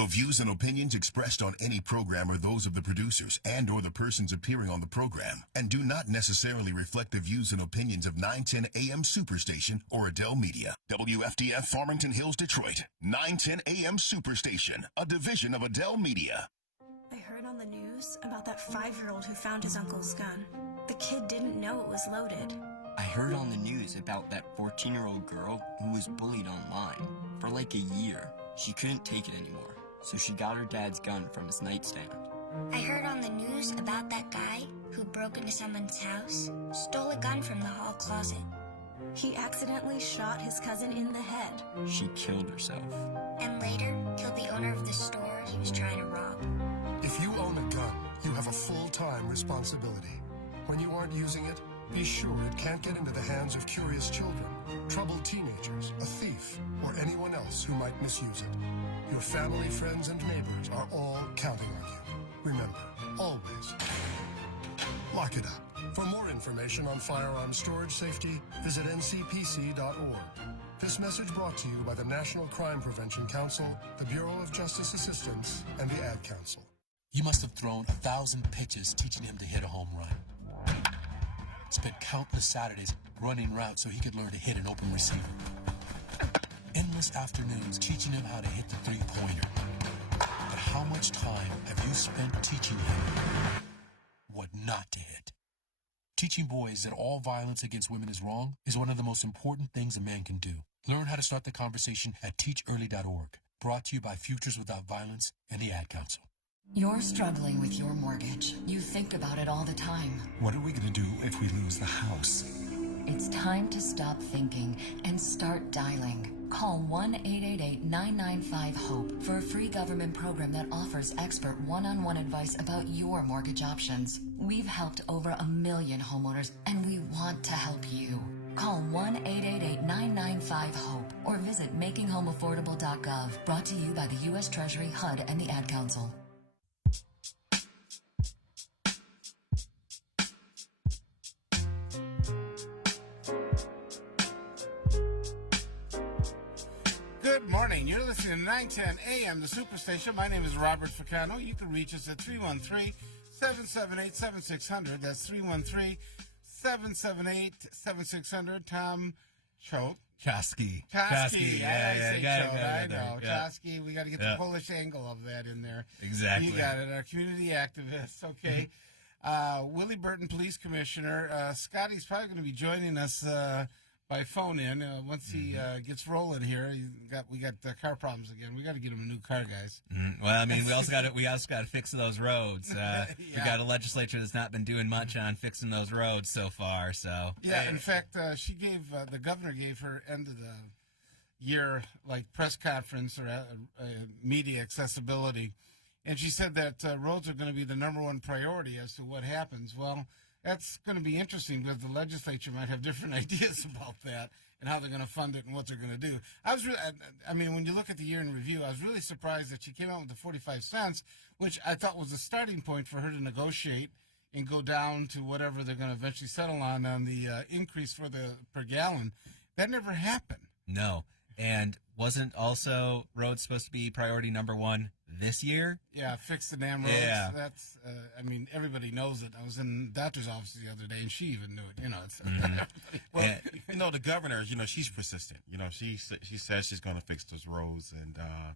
The views and opinions expressed on any program are those of the producers and or the persons appearing on the program and do not necessarily reflect the views and opinions of 910 AM Superstation or Adele Media. WFDF Farmington Hills, Detroit. 910 AM Superstation, a division of Adele Media. I heard on the news about that 5-year-old who found his uncle's gun. The kid didn't know it was loaded. I heard on the news about that 14-year-old girl who was bullied online for like a year. She couldn't take it anymore, so she got her dad's gun from his nightstand. I heard on the news about that guy who broke into someone's house, stole a gun from the hall closet. He accidentally shot his cousin in the head. She killed herself. And later, killed the owner of the store he was trying to rob. If you own a gun, you have a full-time responsibility. When you aren't using it, be sure it can't get into the hands of curious children, troubled teenagers, a thief, or anyone else who might misuse it. Your family, friends, and neighbors are all counting on you. Remember, always, lock it up. For more information on firearm storage safety, visit ncpc.org. This message brought to you by the National Crime Prevention Council, the Bureau of Justice Assistance, and the Ad Council. You must have thrown 1,000 pitches teaching him to hit a home run. Spent countless Saturdays running routes so he could learn to hit an open receiver. Endless afternoons teaching him how to hit the three-pointer. But how much time have you spent teaching him what not to hit? Teaching boys that all violence against women is wrong is one of the most important things a man can do. Learn how to start the conversation at teachearly.org. Brought to you by Futures Without Violence and the Ad Council. You're struggling with your mortgage. You think about it all the time. What are we going to do if we lose the house? It's time to stop thinking and start dialing. Call 1-888-995-HOPE for a free government program that offers expert one-on-one advice about your mortgage options. We've helped over 1 million homeowners, and we want to help you. Call 1-888-995-HOPE or visit makinghomeaffordable.gov. Brought to you by the U.S. Treasury, HUD, and the Ad Council. Good morning. You're listening to 910 AM, the Superstation. My name is Robert Ficano. You can reach us at 313-778-7600. That's 313-778-7600. Tom Choske. Choske. I know. Choske. We got to get the Polish angle of that in there. Exactly. You got it. Our community activist. Okay. Willie Burton, Police Commissioner. Scotty's probably going to be joining us by phone in once he gets rolling here. We got car problems again. We got to get him a new car, guys. Well, I mean, we also got to fix those roads. We got a legislature that's not been doing much on fixing those roads so far. So in fact, the governor gave her end of the year press conference or media accessibility, and she said that roads are going to be the number one priority as to what happens. Well, that's going to be interesting because the legislature might have different ideas about that and how they're going to fund it and what they're going to do. When you look at the year in review, I was really surprised that she came out with the 45 cents, which I thought was a starting point for her to negotiate and go down to whatever they're going to eventually settle on the increase for the per gallon. That never happened. No. And wasn't also roads supposed to be priority number one this year? Yeah, fix the damn roads. Yeah. That's, everybody knows it. I was in the doctor's office the other day, and she even knew it. It's Well, the governor, she's persistent. She says she's going to fix those roads, and a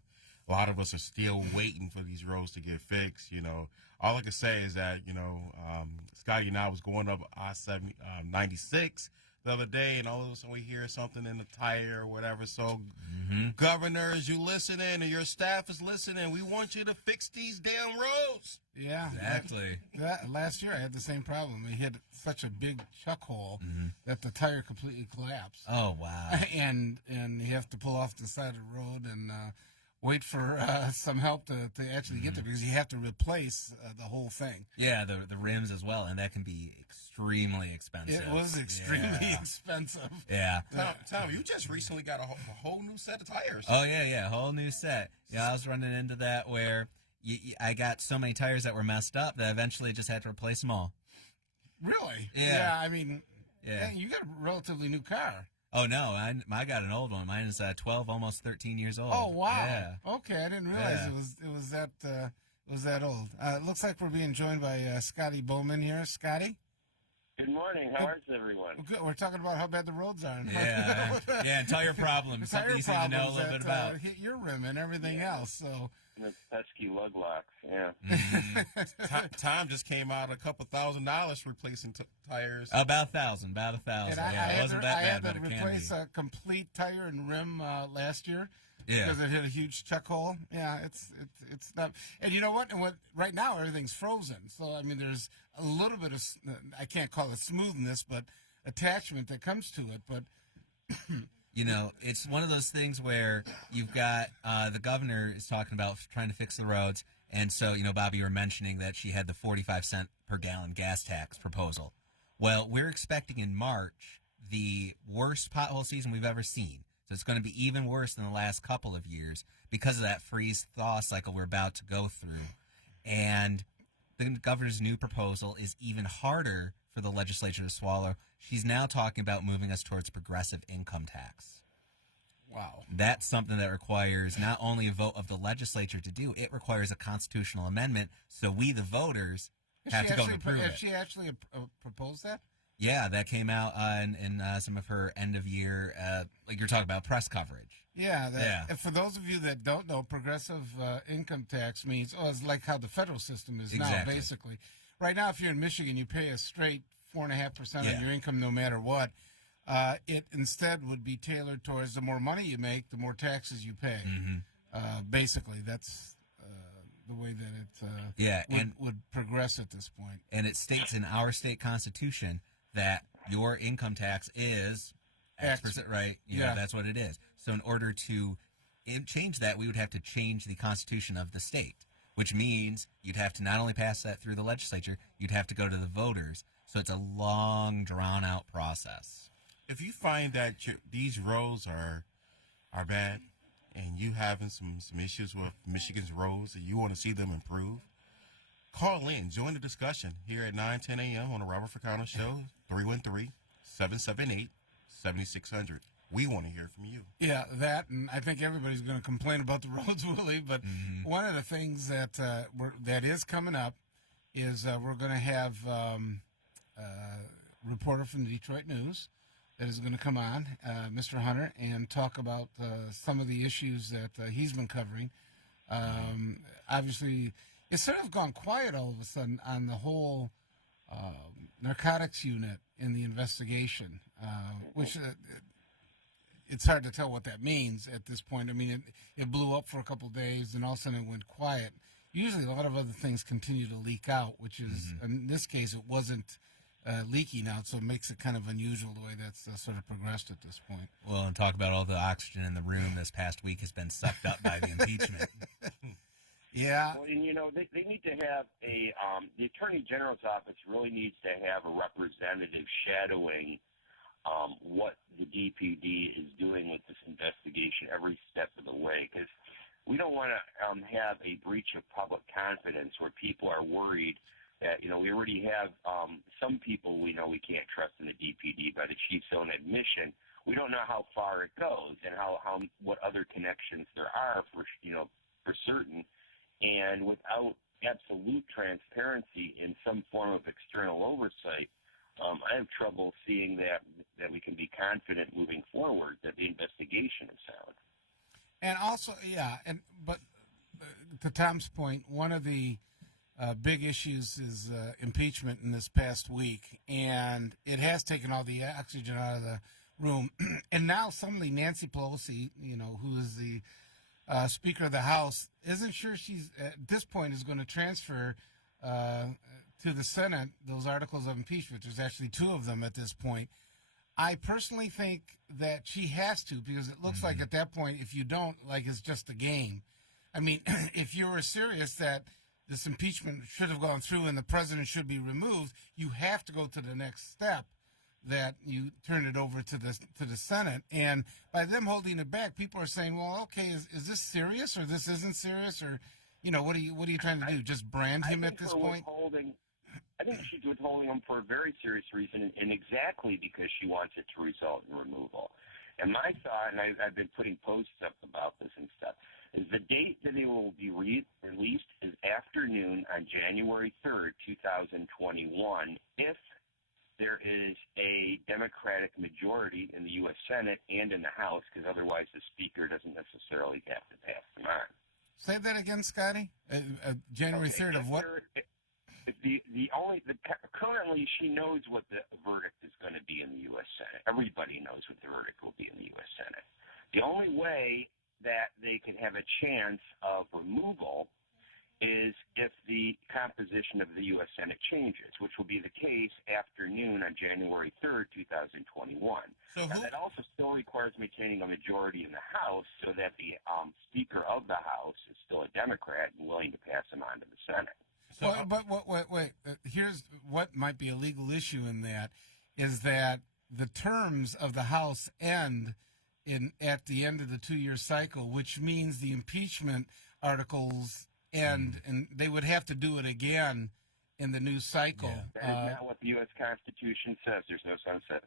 lot of us are still waiting for these roads to get fixed. All I can say is that, Scotty and I was going up I-96 the other day, and all of a sudden we hear something in the tire or whatever. So, governors, you listening, and your staff is listening. We want you to fix these damn roads. Yeah, exactly. Last year I had the same problem. We hit such a big chuck hole that the tire completely collapsed. Oh wow! And you have to pull off the side of the road and wait for some help to actually get there because you have to replace the whole thing. Yeah, the rims as well, and that can be extremely expensive. It was extremely expensive. Yeah. Tom, you just recently got a whole new set of tires. Oh, yeah, whole new set. Yeah, I was running into that where I got so many tires that were messed up that I eventually just had to replace them all. Really? Yeah. You got a relatively new car. Oh no, I got an old one. Mine is 12, almost 13 years old. Oh wow! Yeah. Okay, I didn't realize it was that old. It looks like we're being joined by Scotty Boman here. Scotty. Good morning. How is everyone? Good. We're talking about how bad the roads are. Yeah, and tell your problems. Something you seem to know a little bit about. Hit your rim and everything else. So. The pesky lug locks, yeah. Time just came out $2,000 replacing tires. About $1,000. And it wasn't that bad, but it can be. I had to replace a complete tire and rim last year. Yeah. Because it hit a huge chuck hole. Yeah, it's not. And you know what? Right now everything's frozen. So I mean, there's a little bit of, I can't call it smoothness, but attachment that comes to it. But you know, it's one of those things where you've got the governor is talking about trying to fix the roads, and so Bobby, you were mentioning that she had the 45-cent per gallon gas tax proposal. Well, we're expecting in March the worst pothole season we've ever seen. So it's going to be even worse than the last couple of years because of that freeze-thaw cycle we're about to go through. And the governor's new proposal is even harder for the legislature to swallow. She's now talking about moving us towards progressive income tax. Wow. That's something that requires not only a vote of the legislature to do, it requires a constitutional amendment, so we, the voters, have to go and approve it. Has she actually proposed that? Yeah, that came out in some of her end-of-year, like you're talking about, press coverage. Yeah. And for those of you that don't know, progressive income tax means, it's like how the federal system is now, basically. Right now, if you're in Michigan, you pay a straight 4.5% of your income no matter what. It instead would be tailored towards the more money you make, the more taxes you pay. Mm-hmm. Basically, that's the way that it would progress at this point. And it states in our state constitution that your income tax is X%, right? That's what it is. So in order to change that, we would have to change the constitution of the state, which means you'd have to not only pass that through the legislature, you'd have to go to the voters. So it's a long, drawn-out process. If you find that these roads are bad and you having some issues with Michigan's roads and you want to see them improve, call in, join the discussion here at 9:10 a.m. on the Robert Ficano Show, 313-778-7600. We want to hear from you. Yeah, that, and I think everybody's going to complain about the roads, Willie, but one of the things that that is coming up is we're going to have a reporter from the Detroit News that is going to come on, Mr. Hunter, and talk about some of the issues that he's been covering. Obviously, it's sort of gone quiet all of a sudden on the whole narcotics unit in the investigation, which it's hard to tell what that means at this point. I mean, it blew up for a couple of days, and all of a sudden it went quiet. Usually a lot of other things continue to leak out, which is, in this case, it wasn't leaking out, so it makes it kind of unusual the way that's sort of progressed at this point. Well, and talk about all the oxygen in the room this past week has been sucked up by the impeachment. Yeah. Well, and they need to have the Attorney General's office really needs to have a representative shadowing what the DPD is doing with this investigation every step of the way, because we don't want to have a breach of public confidence where people are worried that, we already have some people we know we can't trust in the DPD by the chief's own admission. We don't know how far it goes and what other connections there are for certain. And without absolute transparency in some form of external oversight, I have trouble seeing that we can be confident moving forward that the investigation is sound. And also, but to Tom's point, one of the big issues is impeachment in this past week, and it has taken all the oxygen out of the room. And now suddenly Nancy Pelosi, who is the Speaker of the House, isn't sure she's, at this point, is going to transfer to the Senate those articles of impeachment. There's actually 2 of them at this point. I personally think that she has to, because it looks like at that point, if you don't, it's just a game. I mean, if you were serious that this impeachment should have gone through and the president should be removed, you have to go to the next step, that you turn it over to the Senate. And by them holding it back, people are saying, well, okay, is this serious, or this isn't serious, or what are you trying to do? Just brand him at this point? I think she's withholding him for a very serious reason, and exactly because she wants it to result in removal. And my thought, and I've been putting posts up about this and stuff, is the date that it will be released is afternoon on January 3rd, 2021, if there is a Democratic majority in the U.S. Senate and in the House, because otherwise the Speaker doesn't necessarily have to pass them on. Say that again, Scotty. January 3rd of what? Currently she knows what the verdict is going to be in the U.S. Senate. Everybody knows what the verdict will be in the U.S. Senate. The only way that they can have a chance of removal is if the composition of the U.S. Senate changes, which will be the case afternoon on January 3rd, 2021. Now, that also still requires maintaining a majority in the House so that the Speaker of the House is still a Democrat and willing to pass him on to the Senate. Wait. Here's what might be a legal issue in that, is that the terms of the House end at the end of the 2-year cycle, which means the impeachment articles end, and they would have to do it again in the new cycle. Yeah. That is not what the U.S. Constitution says. There's no sunset.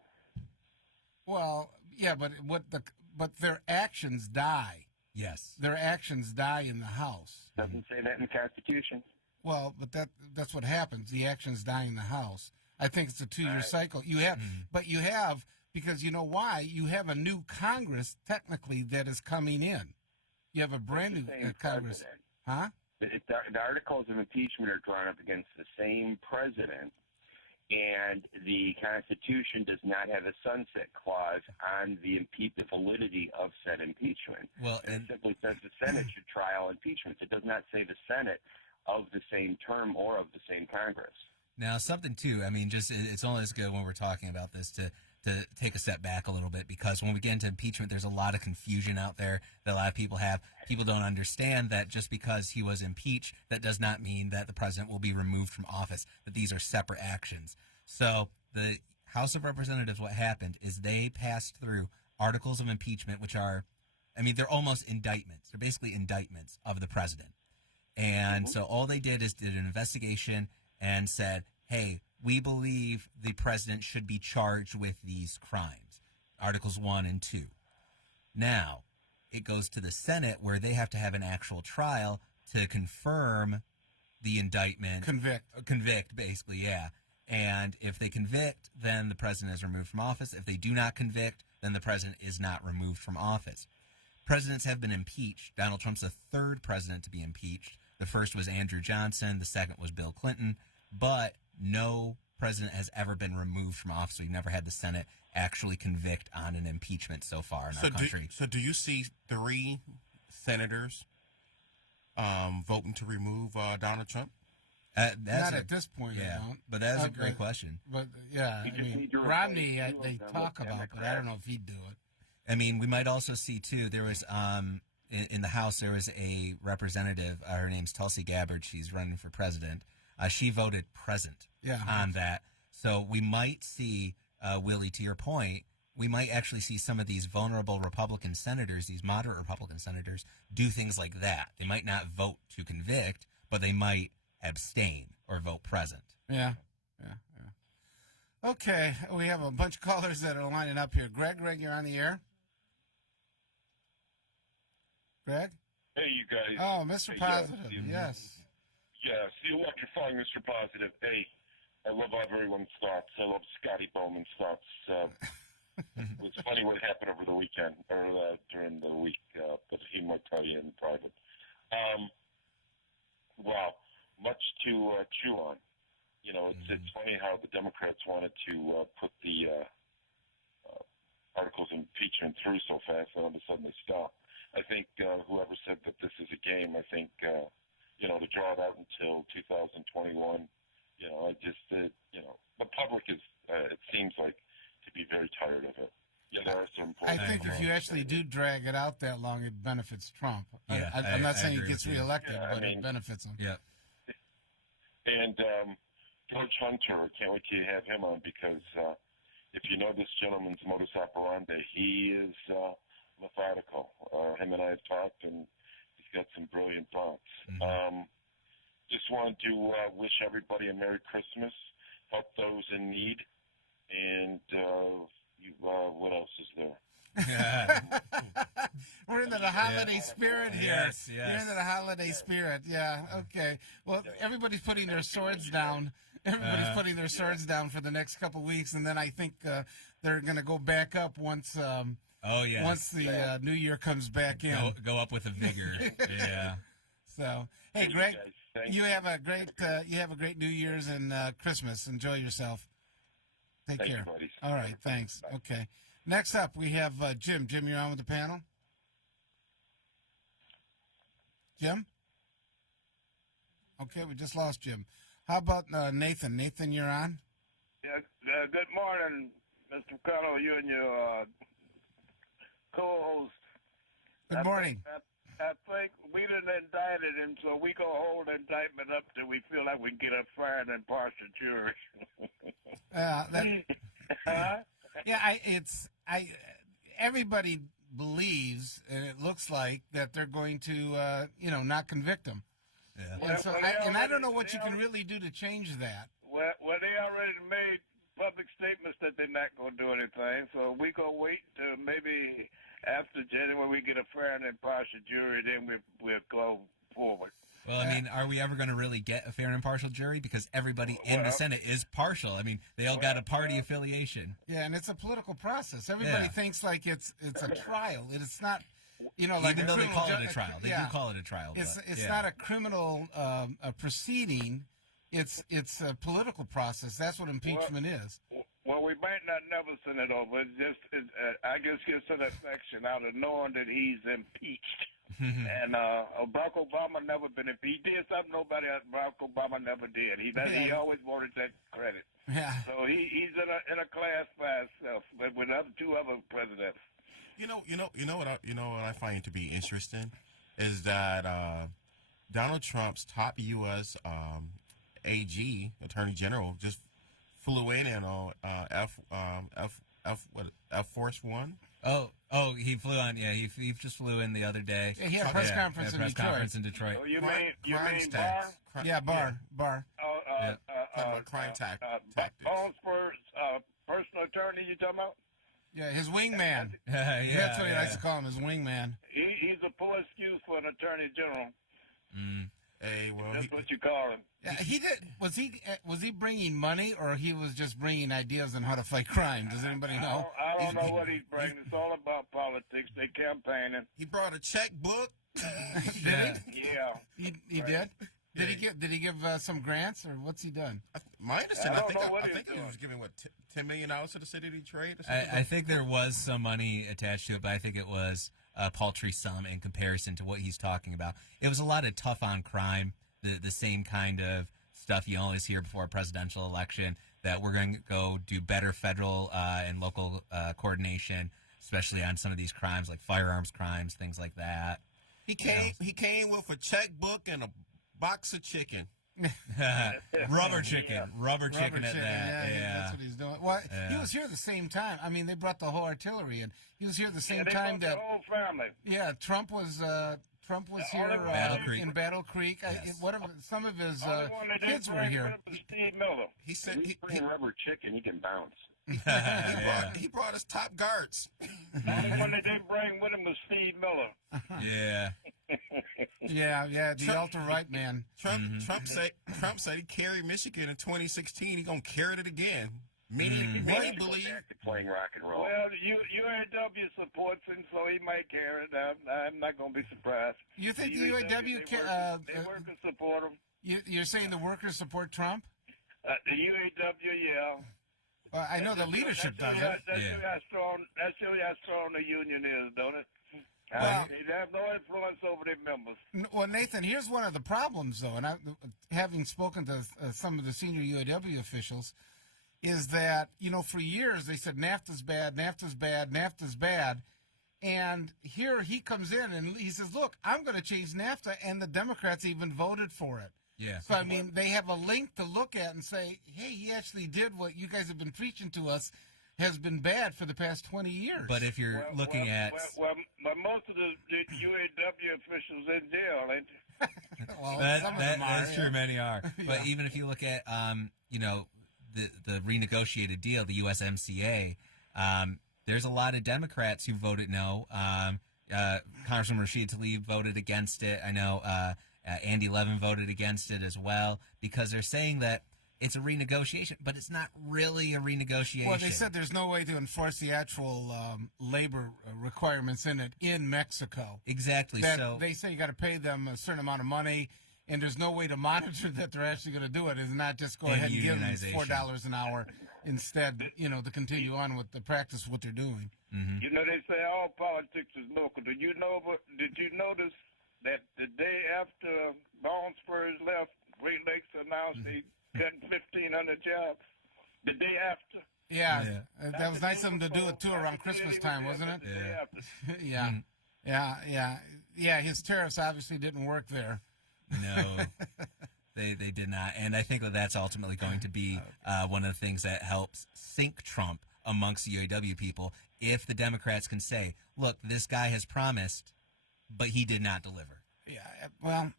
Well, yeah, but their actions die. Yes. Their actions die in the House. Doesn't say that in the Constitution. Well, but that's what happens. The actions die in the House. I think it's a 2-year cycle. You have, but you have, because you know why? You have a new Congress, technically, that is coming in. You have a brand new Congress. President. Huh? The articles of impeachment are drawn up against the same president, and the Constitution does not have a sunset clause on the validity of said impeachment. Well, it simply says the Senate should trial impeachments. It does not say the Senate of the same term or of the same Congress. Now, something too, I mean, just it's always good when we're talking about this to take a step back a little bit, because when we get into impeachment, there's a lot of confusion out there that a lot of people have. People don't understand that just because he was impeached, that does not mean that the president will be removed from office, that these are separate actions. So the House of Representatives, what happened is they passed through articles of impeachment, which are, I mean, they're almost indictments. They're basically indictments of the president. And so all they did is did an investigation and said, hey, we believe the president should be charged with these crimes, Articles 1 and 2. Now, it goes to the Senate where they have to have an actual trial to confirm the indictment. Convict, basically, yeah. And if they convict, then the president is removed from office. If they do not convict, then the president is not removed from office. Presidents have been impeached. Donald Trump's the third president to be impeached. The first was Andrew Johnson. The second was Bill Clinton. But no president has ever been removed from office. We've never had the Senate actually convict on an impeachment so far in our country. So do you see 3 senators voting to remove Donald Trump? Not at this point, yeah, I don't. But that's a great question. But, yeah, I mean, Romney, they talk about, but I don't know if he'd do it. I mean, we might also see, too, there was, in the House, there was a representative, her name's Tulsi Gabbard, she's running for president. She voted present on that. So we might see, Willie, to your point, we might actually see some of these vulnerable Republican senators, these moderate Republican senators, do things like that. They might not vote to convict, but they might abstain or vote present. Yeah. Okay, we have a bunch of callers that are lining up here. Greg, you're on the air. Greg? Hey, you guys. Oh, Mr. Positive, yes. Yes, the electrifying Mr. Positive. Hey, I love everyone's thoughts. I love Scotty Boman's thoughts. It's funny what happened over the weekend, or during the week, but he might tell you in private. Wow, much to chew on. You know, it's funny how the Democrats wanted to put the articles of impeachment through so fast, and all of a sudden they stopped. I think whoever said that this is a game, I think, to draw it out until 2021, the public is, it seems like, to be very tired of it. Yeah, there are some. I think if you actually do drag it out that long, it benefits Trump. Yeah, I'm not saying he gets reelected, but it benefits him. Yeah. And George Hunter, I can't wait till you have him on, because if you know this gentleman's modus operandi, he is methodical. Him and I have talked, and he's got some brilliant thoughts. Just wanted to wish everybody a Merry Christmas, help those in need, and what else is there? We're into the holiday spirit here. Yes, yes. You're into the holiday spirit. Yeah, okay. Well, everybody's putting their swords down. Everybody's putting their swords down for the next couple weeks, and then I think they're going to go back up once. Once the new year comes back in. Go up with a vigor. Yeah. So, hey, Greg, you have a great New Year's and Christmas. Enjoy yourself. Take care. All right, thanks. Okay. Next up, we have Jim. Jim, you're on with the panel. Jim? Okay, we just lost Jim. How about Nathan? Nathan, you're on? Yeah, good morning, Mr. Ficano, you and your co-host. Good morning. I think we done indicted him, so we gonna hold the indictment up till we feel like we can get a fair and impartial jury. Everybody believes, and it looks like that they're going to, not convict him. Yeah. And so, I don't know what you can really do to change that. Well, they already made public statements that they're not going to do anything, so we gonna wait till maybe after January we get a fair and impartial jury, then we'll go forward. Well, I mean, are we ever going to really get a fair and impartial jury? Because everybody in the Senate is partial. I mean, they all got a party affiliation. Yeah, and it's a political process. Everybody thinks like it's a trial. It's not, like even though they call it a trial. They do call it a trial. It's not a criminal a proceeding. It's a political process. That's what impeachment is. Well, we might not never send it over. I guess he'll send affection out of knowing that he's impeached. And Barack Obama never been impeached. He did something nobody else. Barack Obama never did. He always wanted that credit. Yeah. So he's in a class by himself, but with two other presidents. You know what I find to be interesting is that Donald Trump's top U.S. AG, Attorney General, just flew in on F Force One. Oh, he flew on. Yeah, he just flew in the other day. Yeah, he had a press conference in Detroit. Conference in Detroit. Oh, you mean Barr? Yeah, Barr. Crime tactics. Barr's personal attorney you talking about? Yeah, his wingman. Yeah, that's what he likes to call him, his wingman. He's a poor excuse for an attorney general. Hey, well, that's what you call him. Yeah, he did. Was he bringing money, or he was just bringing ideas on how to fight crime? Does anybody know? I don't know what he's bringing. It's all about politics. They campaigning. He brought a checkbook. Did he? Yeah. He did. Did he give some grants, or what's he done? My understanding, I think he was giving $10 million to the city of Detroit. Or something I think there was some money attached to it, but I think it was a paltry sum in comparison to what he's talking about. It was a lot of tough on crime, the same kind of stuff you always hear before a presidential election, that we're going to go do better federal and local coordination, especially on some of these crimes like firearms crimes, things like that. He came with a checkbook and a box of chicken. Rubber chicken at that. Yeah, that's what he's doing. Well, he was here at the same time. I mean, they brought the whole artillery in. He was here at the same time that the whole family. Yeah, Trump was here in Battle Creek. Yes. Some of his kids were bring here. with him was Steve Miller. He said He's bringing rubber chicken. He can bounce. he brought his top guards. The only one they didn't bring with him was Steve Miller. Yeah, the ultra-right man. Trump said he carried Michigan in 2016. He's going to carry it again. Many believe playing rock and roll. Well, UAW supports him, so he might carry it. I'm not going to be surprised. You think the UAW they workers support him? You're saying the workers support Trump? The UAW, yeah. I know the leadership does it. That's really how strong the union is, don't it? They have no influence over their members. Well, Nathan, here's one of the problems, though, and having spoken to some of the senior UAW officials, is that, for years they said NAFTA's bad, NAFTA's bad, NAFTA's bad, and here he comes in and he says, look, I'm going to change NAFTA, and the Democrats even voted for it. Yeah. So, I mean, they have a link to look at and say, hey, he actually did what you guys have been preaching to us has been bad for the past 20 years. But if you're looking at... Well, most of the UAW officials in jail, ain't they? Well, that's true, many are. But even if you look at, the renegotiated deal, the USMCA, there's a lot of Democrats who voted no. Congressman Rashid Tlaib voted against it. I know Andy Levin voted against it as well, because they're saying that it's a renegotiation, but it's not really a renegotiation. Well, they said there's no way to enforce the actual labor requirements in it in Mexico. Exactly. So they say you got to pay them a certain amount of money, and there's no way to monitor that they're actually going to do it. It's not just go ahead and give them $4 an hour instead, to continue on with the practice of what they're doing. Mm-hmm. You know, they say all politics is local. Did you notice that the day after Bone Spurs left, Great Lakes announced they cutting 1,500 jobs? The day after. Yeah. That was nice of them to do it too around Christmas time, wasn't it? Yeah. Yeah. His tariffs obviously didn't work there. No, they did not, and I think that's ultimately going to be one of the things that helps sink Trump amongst the UAW people. If the Democrats can say, "Look, this guy has promised, but he did not deliver." Yeah. Well,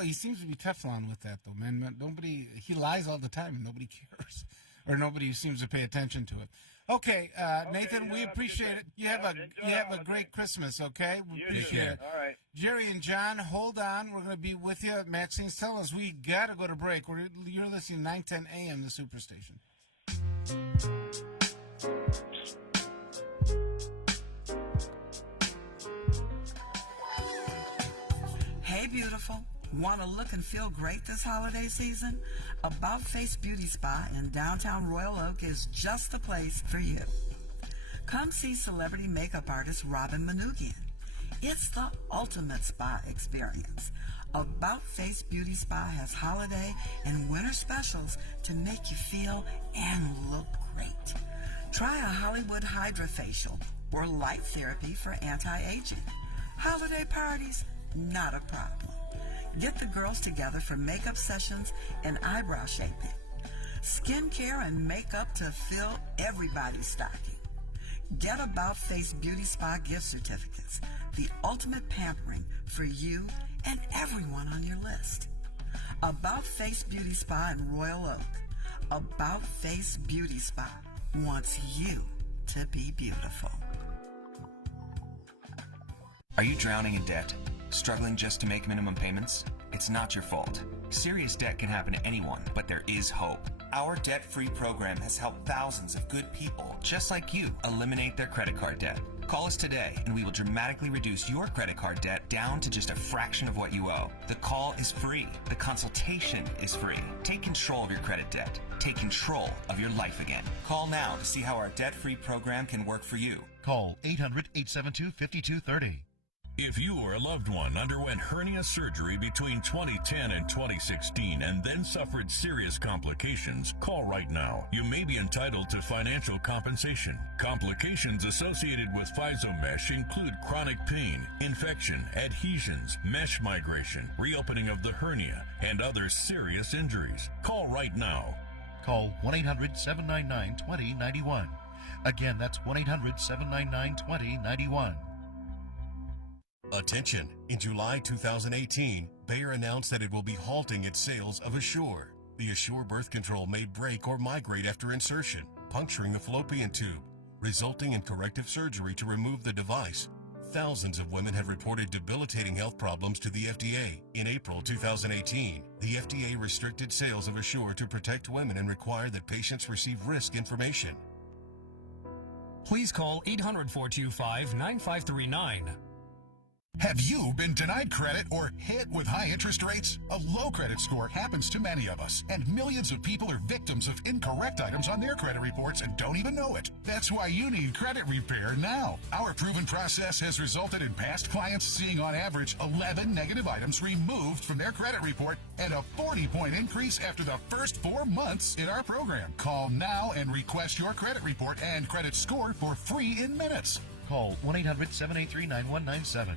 he seems to be Teflon with that, though, man. He lies all the time, and nobody cares, or nobody seems to pay attention to it. Okay, Nathan, we appreciate it. You have a great Christmas, okay? We appreciate it. All right. Jerry and John, hold on. We're going to be with you. Maxine's telling us we got to go to break. You're listening to 910 AM, the Superstation. Hey, beautiful. Want to look and feel great this holiday season? About Face Beauty Spa in downtown Royal Oak is just the place for you. Come see celebrity makeup artist Robin Manoogian. It's the ultimate spa experience. About Face Beauty Spa has holiday and winter specials to make you feel and look great. Try a Hollywood Hydrofacial or light therapy for anti-aging. Holiday parties, not a problem. Get the girls together for makeup sessions and eyebrow shaping. Skincare and makeup to fill everybody's stocking. Get About Face Beauty Spa gift certificates, the ultimate pampering for you and everyone on your list. About Face Beauty Spa in Royal Oak. About Face Beauty Spa wants you to be beautiful. Are you drowning in debt? Struggling just to make minimum payments? It's not your fault. Serious debt can happen to anyone, but there is hope. Our debt-free program has helped thousands of good people, just like you, eliminate their credit card debt. Call us today, and we will dramatically reduce your credit card debt down to just a fraction of what you owe. The call is free. The consultation is free. Take control of your credit debt. Take control of your life again. Call now to see how our debt-free program can work for you. Call 800-872-5230. If you or a loved one underwent hernia surgery between 2010 and 2016 and then suffered serious complications, call right now. You may be entitled to financial compensation. Complications associated with physomesh include chronic pain, infection, adhesions, mesh migration, reopening of the hernia, and other serious injuries. Call right now. Call 1-800-799-2091. Again, that's 1-800-799-2091. Attention! In July 2018, Bayer announced that it will be halting its sales of Assure. The Assure birth control may break or migrate after insertion, puncturing the fallopian tube, resulting in corrective surgery to remove the device. Thousands of women have reported debilitating health problems to the FDA. In April 2018, the FDA restricted sales of Assure to protect women and required that patients receive risk information. Please call 800-425-9539. Have you been denied credit or hit with high interest rates? A low credit score happens to many of us, and millions of people are victims of incorrect items on their credit reports and don't even know it. That's why you need Credit Repair now. Our proven process has resulted in past clients seeing on average 11 negative items removed from their credit report and a 40-point increase after the first 4 months in our program. Call now and request your credit report and credit score for free in minutes. Call 1-800-783-9197.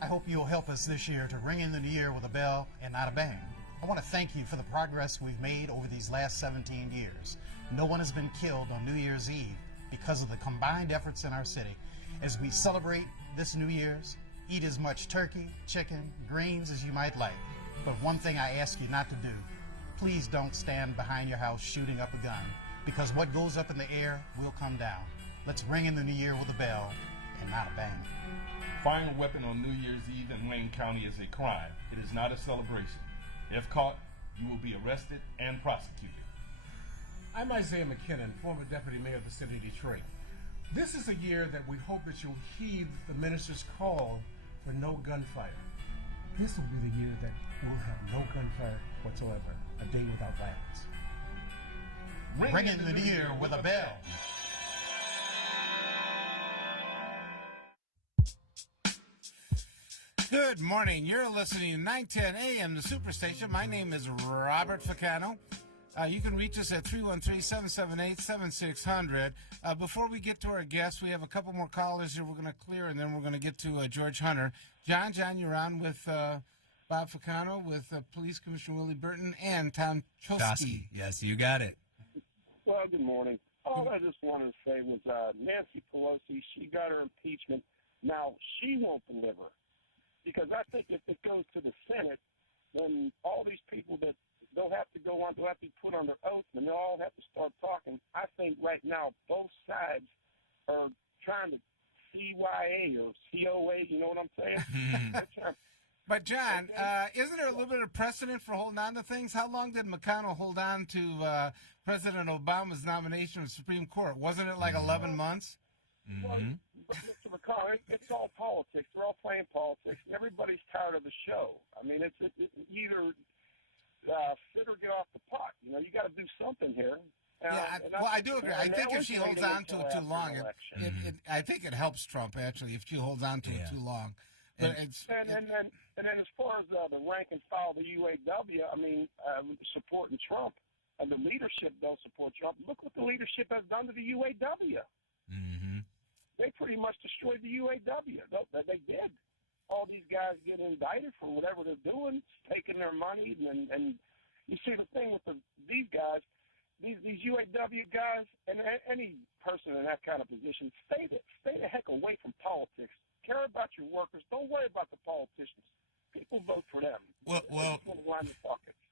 I hope you'll help us this year to ring in the new year with a bell and not a bang. I want to thank you for the progress we've made over these last 17 years. No one has been killed on New Year's Eve because of the combined efforts in our city. As we celebrate this New Year's, eat as much turkey, chicken, greens as you might like. But one thing I ask you not to do, please don't stand behind your house shooting up a gun. because what goes up in the air will come down. Let's ring in the new year with a bell and not a bang. Firing a weapon on New Year's Eve in Wayne County is a crime. It is not a celebration. If caught, you will be arrested and prosecuted. I'm Isaiah McKinnon, former deputy mayor of the city of Detroit. This is a year that we hope that you'll heed the minister's call for no gunfire. This will be the year that we'll have no gunfire whatsoever, a day without violence. Ring in the new year with a bell. Good morning. You're listening to 910 AM, the Superstation. My name is Robert Ficano. You can reach us at 313-778-7600. Before we get to our guests, we have a couple more callers here we're going to clear, and then we're going to get to George Hunter. John, you're on with Bob Ficano, with Police Commissioner Willie Burton, and Tom Choske. Yes, you got it. Well, good morning. All I just wanted to say was Nancy Pelosi, she got her impeachment. Now, she won't deliver. Because I think if it goes to the Senate, then all these people that they'll have to go on, they'll have to be put under oath, and they'll all have to start talking. I think right now both sides are trying to CYA or COA, you know what I'm saying? But, John, isn't there a little bit of precedent for holding on to things? How long did McConnell hold on to President Obama's nomination of the Supreme Court? Wasn't it like 11 months? Well, but Mr. McConnell, it's all politics. They're all playing politics. Everybody's tired of the show. I mean, it's either sit or get off the pot. You know, you got to do something here. I do agree. I think if she holds on to it too long, I think it helps Trump, actually, if she holds on to it too long. But and then as far as the rank and file of the UAW, I mean, supporting Trump, and the leadership don't support Trump. Look what the leadership has done to the UAW. Mm-hmm. They pretty much destroyed the UAW. They did. All these guys get indicted for whatever they're doing, taking their money, and you see the thing with these guys, these UAW guys, and any person in that kind of position, stay the heck away from politics. Care about your workers. Don't worry about the politicians. People vote for them.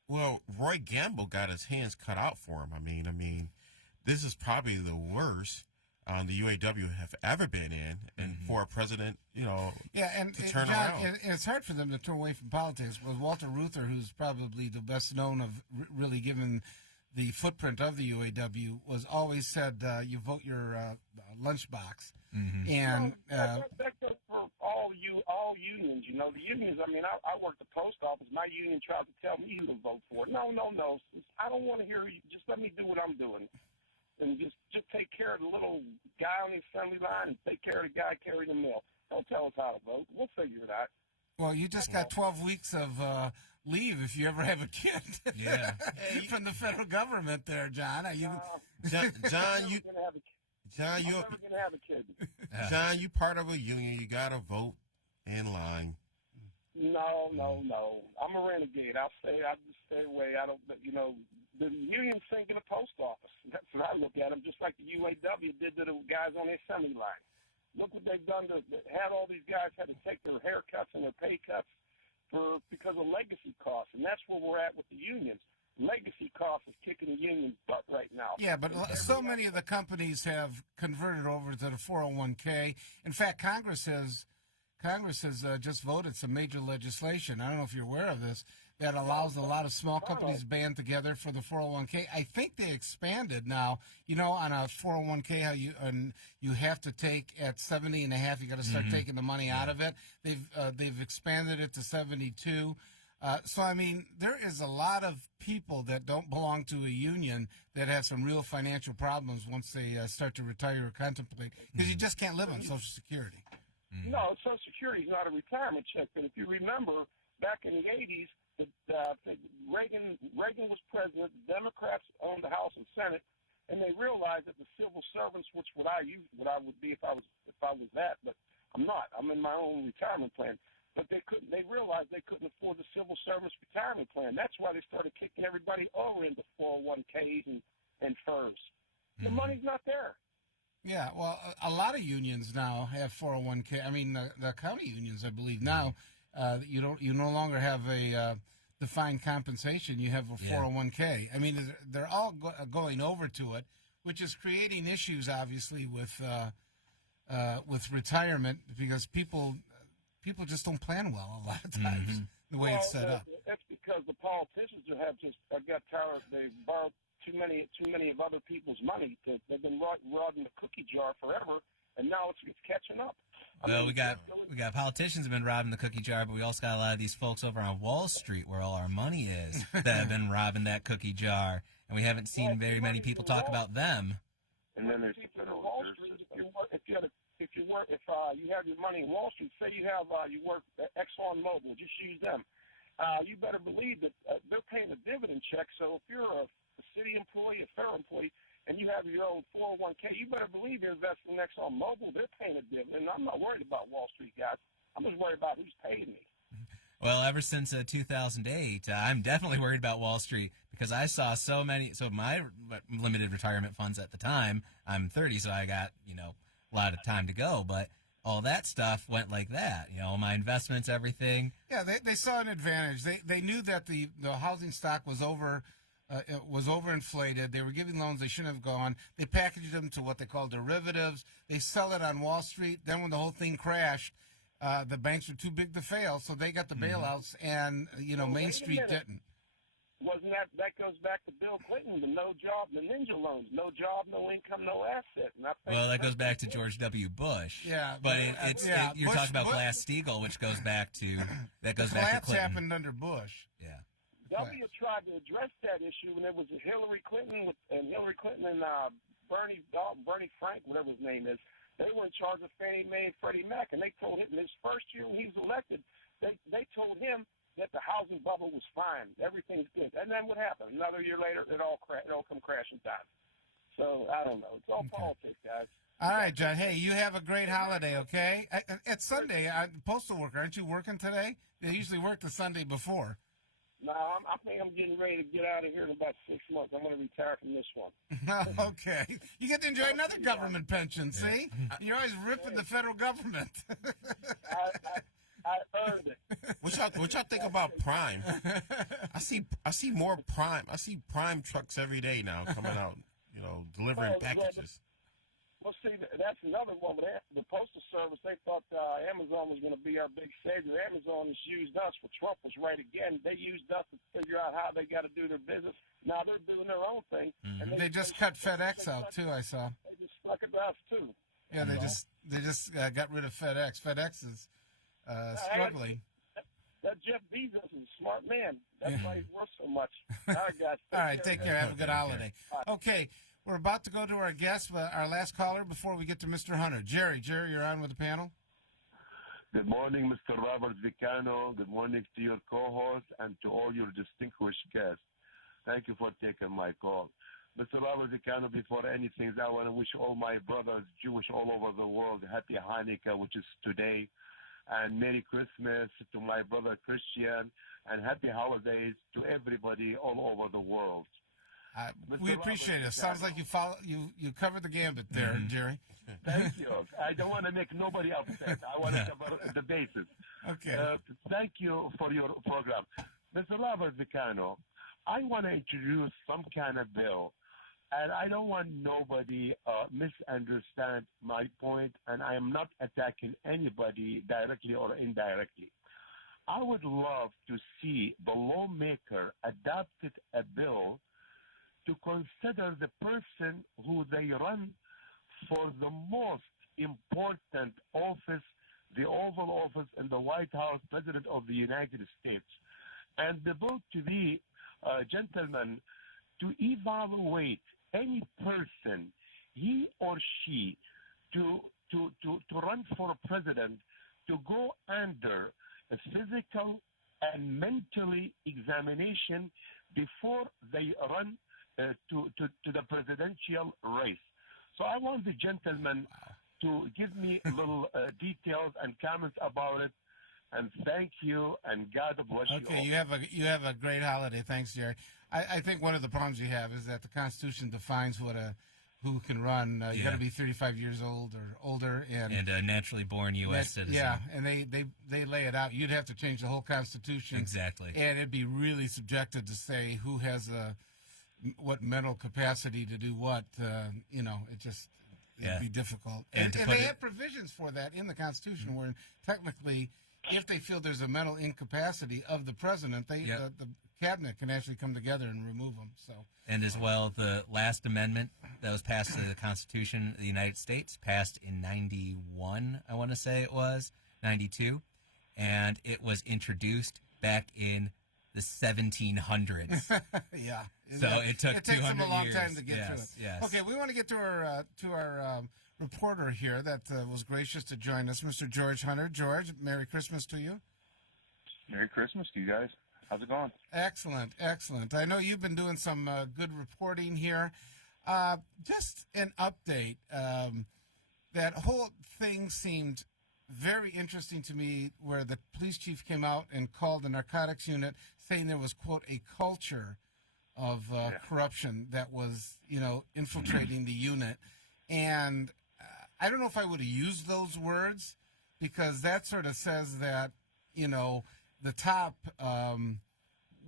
Well, Roy Gamble got his hands cut out for him. I mean, this is probably the worst the UAW have ever been in, and for a president, to turn around. It's hard for them to turn away from politics. With Walter Reuther, who's probably the best known of really given the footprint of the UAW, was always said, you vote your lunchbox. Mm-hmm. And that goes for all unions. You know, the unions. I mean, I work the post office. My union tried to tell me who to vote for. No. I don't want to hear you. Just let me do what I'm doing, and just take care of the little guy on the assembly line and take care of the guy carrying the mail. Don't tell us how to vote. We'll figure it out. Well, you just got 12 weeks of leave if you ever have a kid. Yeah. From the federal government there, John. John, you're never gonna have a kid. John, you part of a union. You got to vote in line. No. I'm a renegade. I'll just stay away. I don't, the union's thinking of post office. That's what I look at them, just like the UAW did to the guys on the assembly line. Look what they've done to have all these guys had to take their haircuts and their pay cuts because of legacy costs. And that's where we're at with the unions. Legacy costs is kicking the union's butt right now. Yeah, but so many of the companies have converted over to the 401k. In fact, Congress has just voted some major legislation. I don't know if you're aware of this, that allows a lot of small companies band together for the 401k. I think they expanded now, on a 401k, how you have to take at 70 and a half, you got to start taking the money out of it. They've expanded it to 72. So, I mean, there is a lot of people that don't belong to a union that have some real financial problems once they start to retire or contemplate, because you just can't live on Social Security. No, Social Security is not a retirement check. But if you remember, back in the 80s, Reagan was president, the Democrats owned the House and Senate, and they realized that the civil servants, which what I would be if I was that, but I'm not. I'm in my own retirement plan. But they realized they couldn't afford the civil service retirement plan. That's why they started kicking everybody over into 401ks and firms. The money's not there. Yeah, well, a lot of unions now have 401k. I mean, the county unions, I believe now, you no longer have a defined compensation. You have a 401k. I mean, they're all going over to it. which is creating issues, obviously, with retirement because people just don't plan well a lot of times the way it's set up. That's because the politicians have just got tired. They've borrowed too many of other people's money. They've been rodding the cookie jar forever, and now it's catching up. Well, we got politicians have been robbing the cookie jar, but we also got a lot of these folks over on Wall Street, where all our money is, that have been robbing that cookie jar, and we haven't seen very many people talk about them. And then there's Wall Street. If you have your money in Wall Street, say you work at ExxonMobil, just use them. You better believe that they're paying a dividend check. So if you're a city employee, a federal employee, and you have your own 401k, you better believe you're investing in ExxonMobil. They're paying a dividend. I'm not worried about Wall Street guys. I'm just worried about who's paying me. Well, ever since 2008, I'm definitely worried about Wall Street because I saw so my limited retirement funds at the time, I'm 30, so I got, a lot of time to go, but all that stuff went like that, my investments, everything. Yeah, they saw an advantage. They knew that the housing stock was overinflated. They were giving loans they shouldn't have gone. They packaged them to what they call derivatives. They sell it on Wall Street. Then when the whole thing crashed, the banks were too big to fail, so they got the bailouts, and Main Street didn't. Wasn't that goes back to Bill Clinton, the no job, the ninja loans, no job, no income, no asset. And well, that goes back to George W. Bush. Yeah, but you're talking about Glass-Steagall, which goes back to Clinton. Happened under Bush. Yeah. W tried to address that issue when there was a Hillary Clinton and Bernie Frank, whatever his name is. They were in charge of Fannie Mae and Freddie Mac, and they told him in his first year when he was elected, they told him that the housing bubble was fine, everything's good. And then what happened? Another year later, it all come crashing down. So I don't know. It's all politics, guys. All right, John. Hey, you have a great holiday, okay? It's Sunday. Postal worker, aren't you working today? They usually work the Sunday before. No, I think I'm getting ready to get out of here in about 6 months. I'm going to retire from this one. Okay. You get to enjoy another government pension, see? You're always ripping the federal government. I earned it. What y'all think about Prime? I see more Prime. I see Prime trucks every day now coming out, delivering packages. Well, see, that's another one. But the Postal Service, they thought Amazon was going to be our big savior. Amazon has used us for Trump was right again. They used us to figure out how they got to do their business. Now they're doing their own thing. And they just cut FedEx out, too, I saw. They just stuck it to us, too. Yeah, they just got rid of FedEx. FedEx is struggling. That Jeff Bezos is a smart man. That's why he's worth so much. All right, guys. All right, take care. Have a good holiday. Okay, we're about to go to our guest, our last caller, before we get to Mr. Hunter. Jerry, you're on with the panel. Good morning, Mr. Robert Ficano. Good morning to your co-host and to all your distinguished guests. Thank you for taking my call. Mr. Robert Ficano, before anything, I want to wish all my brothers, Jewish all over the world, happy Hanukkah, which is today, and Merry Christmas to my brother Christian, and happy holidays to everybody all over the world. We appreciate it. Sounds like you covered the gambit there, Jerry. Thank you. I don't want to make nobody upset. I want to cover the bases. Okay. Thank you for your program. Mr. Robert Ficano, I want to introduce some kind of bill, and I don't want nobody misunderstand my point, and I am not attacking anybody directly or indirectly. I would love to see the lawmaker adopted a bill to consider the person who they run for the most important office, the Oval Office in the White House, President of the United States. And the bill to be, gentlemen, to evaluate any person, he or she, to run for president, to go under a physical and mentally examination before they run to the presidential race. So I want the gentleman to give me little details and comments about it. And thank you, and God bless you all. Okay, you have a great holiday. Thanks, Jerry. I think one of the problems you have is that the Constitution defines who can run. You got to be 35 years old or older, and a naturally born U.S. citizen. Yeah, and they lay it out. You'd have to change the whole Constitution. Exactly. And it'd be really subjective to say who has what mental capacity to do what. You know, it'd be difficult. And they have provisions for that in the Constitution, where technically, if they feel there's a mental incapacity of the president, the cabinet can actually come together and remove them. So, and as well, the last amendment that was passed to the Constitution of the United States, passed in 91, I want to say it was, 92, and it was introduced back in the 1700s. Yeah. So it takes them a long years. time to get through it. Yes. Okay, we want to get to our reporter here that was gracious to join us, Mr. George Hunter. George, Merry Christmas to you. Merry Christmas to you guys. How's it going? Excellent, excellent. I know you've been doing some good reporting here. Just an update. That whole thing seemed very interesting to me, where the police chief came out and called the narcotics unit, saying there was, quote, a culture of corruption that was, infiltrating the unit. And I don't know if I would have used those words, because that sort of says that, the top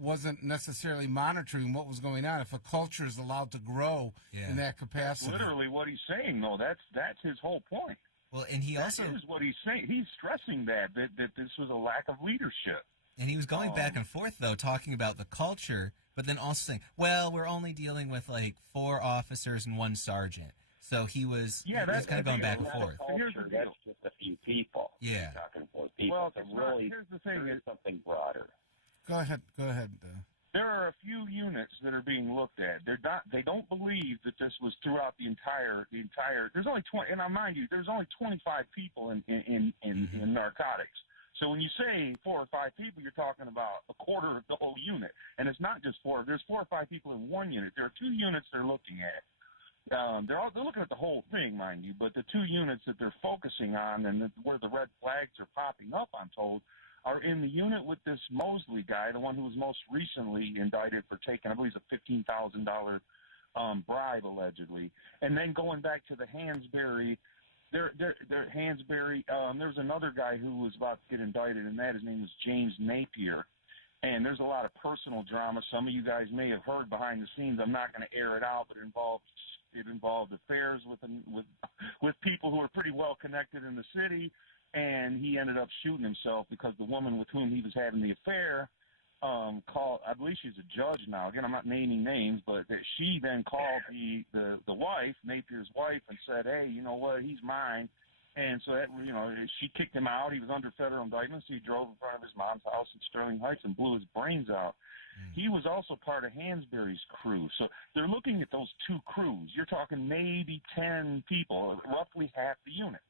wasn't necessarily monitoring what was going on. If a culture is allowed to grow in that capacity. That's literally what he's saying, though. That's his whole point. Well, and he also is what he's saying. He's stressing that this was a lack of leadership. And he was going back and forth, though, talking about the culture, but then also saying, well, we're only dealing with like 4 officers and 1 sergeant. So he was kind of going back and forth. Here's the deal. That's just a few people. Yeah. Talking 4 people. Well, so really, here's the thing. there is something broader. Go ahead. There are a few units that are being looked at. They don't believe that this was throughout the entire. There's only 20, and I mind you, there's only 25 people in narcotics. So when you say 4 or 5 people, you're talking about a quarter of the whole unit, and it's not just 4. There's 4 or 5 people in one unit. There are 2 units they're looking at. They're looking at the whole thing, mind you, but the 2 units that they're focusing on and where the red flags are popping up, I'm told, are in the unit with this Mosley guy, the one who was most recently indicted for taking, I believe, a $15,000 bribe, allegedly. And then going back to the Hansberry, there's another guy who was about to get indicted, and his name was James Napier. And there's a lot of personal drama. Some of you guys may have heard behind the scenes. I'm not going to air it out, but it involved affairs with people who are pretty well connected in the city. And he ended up shooting himself because the woman with whom he was having the affair called, I believe she's a judge now. Again, I'm not naming names, but that she then called the wife, Napier's wife, and said, hey, you know what, he's mine. And so that, she kicked him out. He was under federal indictment, so he drove in front of his mom's house in Sterling Heights and blew his brains out. He was also part of Hansberry's crew. So they're looking at those 2 crews. You're talking maybe 10 people, roughly half the unit.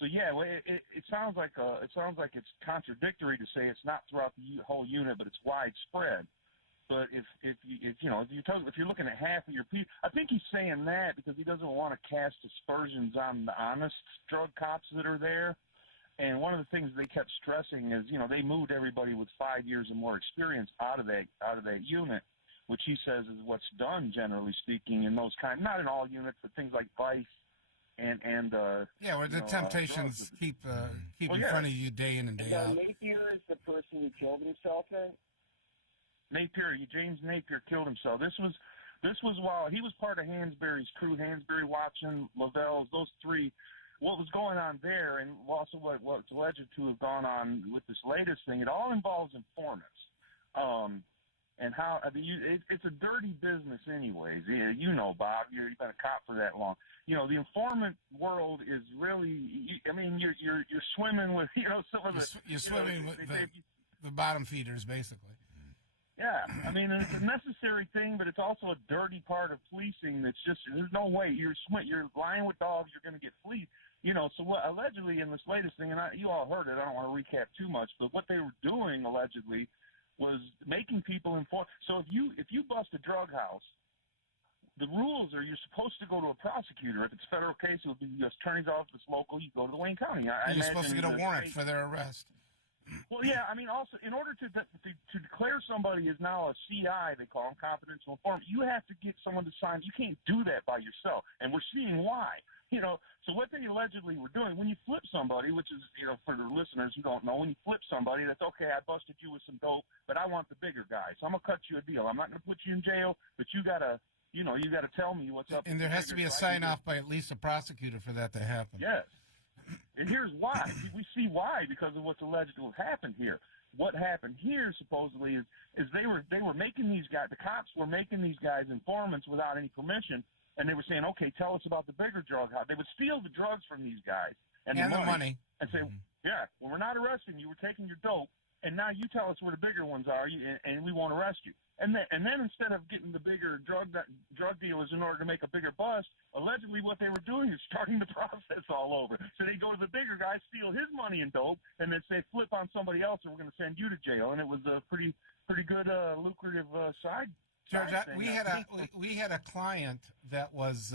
So yeah, it sounds like it's contradictory to say it's not throughout the whole unit, but it's widespread. But if you're looking at half of your people, I think he's saying that because he doesn't want to cast aspersions on the honest drug cops that are there. And one of the things they kept stressing is, they moved everybody with 5 years or more experience out of that unit, which he says is what's done generally speaking in those not in all units, but things like Vice. Where the temptations keep in front of you day in and day out. Napier is the person who killed himself, then? James Napier killed himself. This was while he was part of Hansberry's crew, Hansberry, Watson, Lavelle's, those 3. What was going on there, and also what's alleged to have gone on with this latest thing, it all involves informants. And how it's a dirty business, anyways. Bob, you've been a cop for that long. The informant world is really. You're swimming with some of the. You're swimming with the bottom feeders, basically. Yeah, it's a necessary thing, but it's also a dirty part of policing. That's just there's no way you're lying with dogs. You're going to get fleeced. So what allegedly in this latest thing, and you all heard it. I don't want to recap too much, but what they were doing allegedly was making people informed. So if you bust a drug house, the rules are you're supposed to go to a prosecutor. If it's a federal case, it would be the U.S. Attorney's Office local. You go to the Wayne County. You're supposed to get a warrant for their arrest. Well, yeah. Also, in order to declare somebody as now a CI, they call them confidential informant, you have to get someone to sign. You can't do that by yourself, and we're seeing why. So what they allegedly were doing, when you flip somebody, which is, for the listeners who don't know, when you flip somebody, that's okay, I busted you with some dope, but I want the bigger guy. So I'm going to cut you a deal. I'm not going to put you in jail, but you got to, you got to tell me what's up. And there has to be a sign-off by at least a prosecutor for that to happen. Yes. And here's why. We see why, because of what's alleged to have happened here. What happened here, supposedly, is they were making these guys, the cops were making these guys informants without any permission, and they were saying, okay, tell us about the bigger drug house. They would steal the drugs from these guys and the money and say, yeah, well, we're not arresting you. We're taking your dope, and now you tell us where the bigger ones are, and we won't arrest you. And then instead of getting the bigger drug dealers in order to make a bigger bust, allegedly what they were doing is starting the process all over. So they go to the bigger guy, steal his money and dope, and then say, flip on somebody else, and we're going to send you to jail. And it was a pretty good lucrative side. George, we had a client that was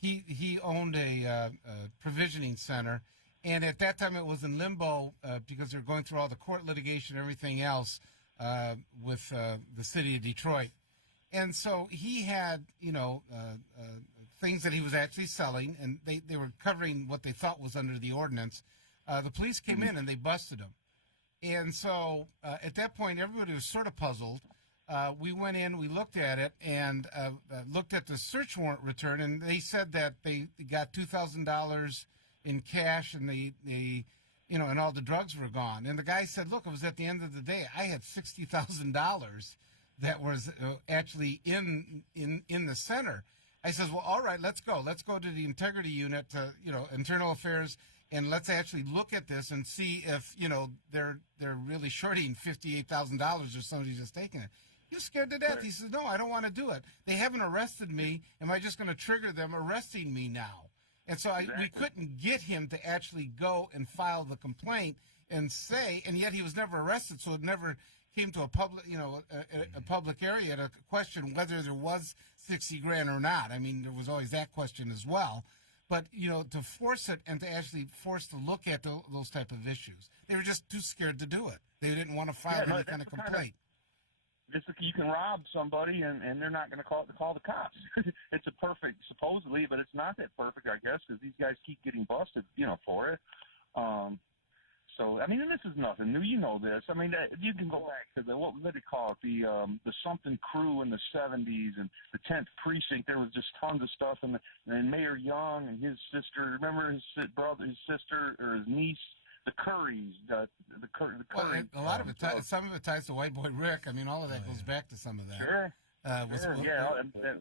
he owned a provisioning center, and at that time it was in limbo because they were going through all the court litigation and everything else with the city of Detroit. And so he had, things that he was actually selling, and they were covering what they thought was under the ordinance. The police came in and they busted him. And so at that point, everybody was sort of puzzled. We went in, we looked at it, and looked at the search warrant return, and they said that they got $2,000 in cash, and and all the drugs were gone. And the guy said, look, it was at the end of the day, I had $60,000 that was actually in the center. I says, well, all right, let's go. Let's go to the integrity unit, internal affairs, and let's actually look at this and see if, they're really shorting $58,000 or somebody's just taking it. He was scared to death. He says, no, I don't want to do it. They haven't arrested me. Am I just going to trigger them arresting me now? And so we couldn't get him to actually go and file the complaint and say, and yet he was never arrested, so it never came to a public, a public area to question whether there was $60,000 or not. I mean, there was always that question as well. But, to force it and to actually force to look at those type of issues, they were just too scared to do it. They didn't want to file any kind of complaint. You can rob somebody and they're not going to call the cops. It's a perfect, supposedly, but it's not that perfect, I guess, because these guys keep getting busted, for it. So, I mean, and this is nothing new. You know this. I mean, you can go back to what did they call it? The something crew in the 70s and the 10th precinct. There was just tons of stuff. And Mayor Young and his sister, remember his sister or his niece, the Currys, the Currys. Well, a lot of it, some of it ties to White Boy Rick. I mean, all of that goes back to some of that. Sure.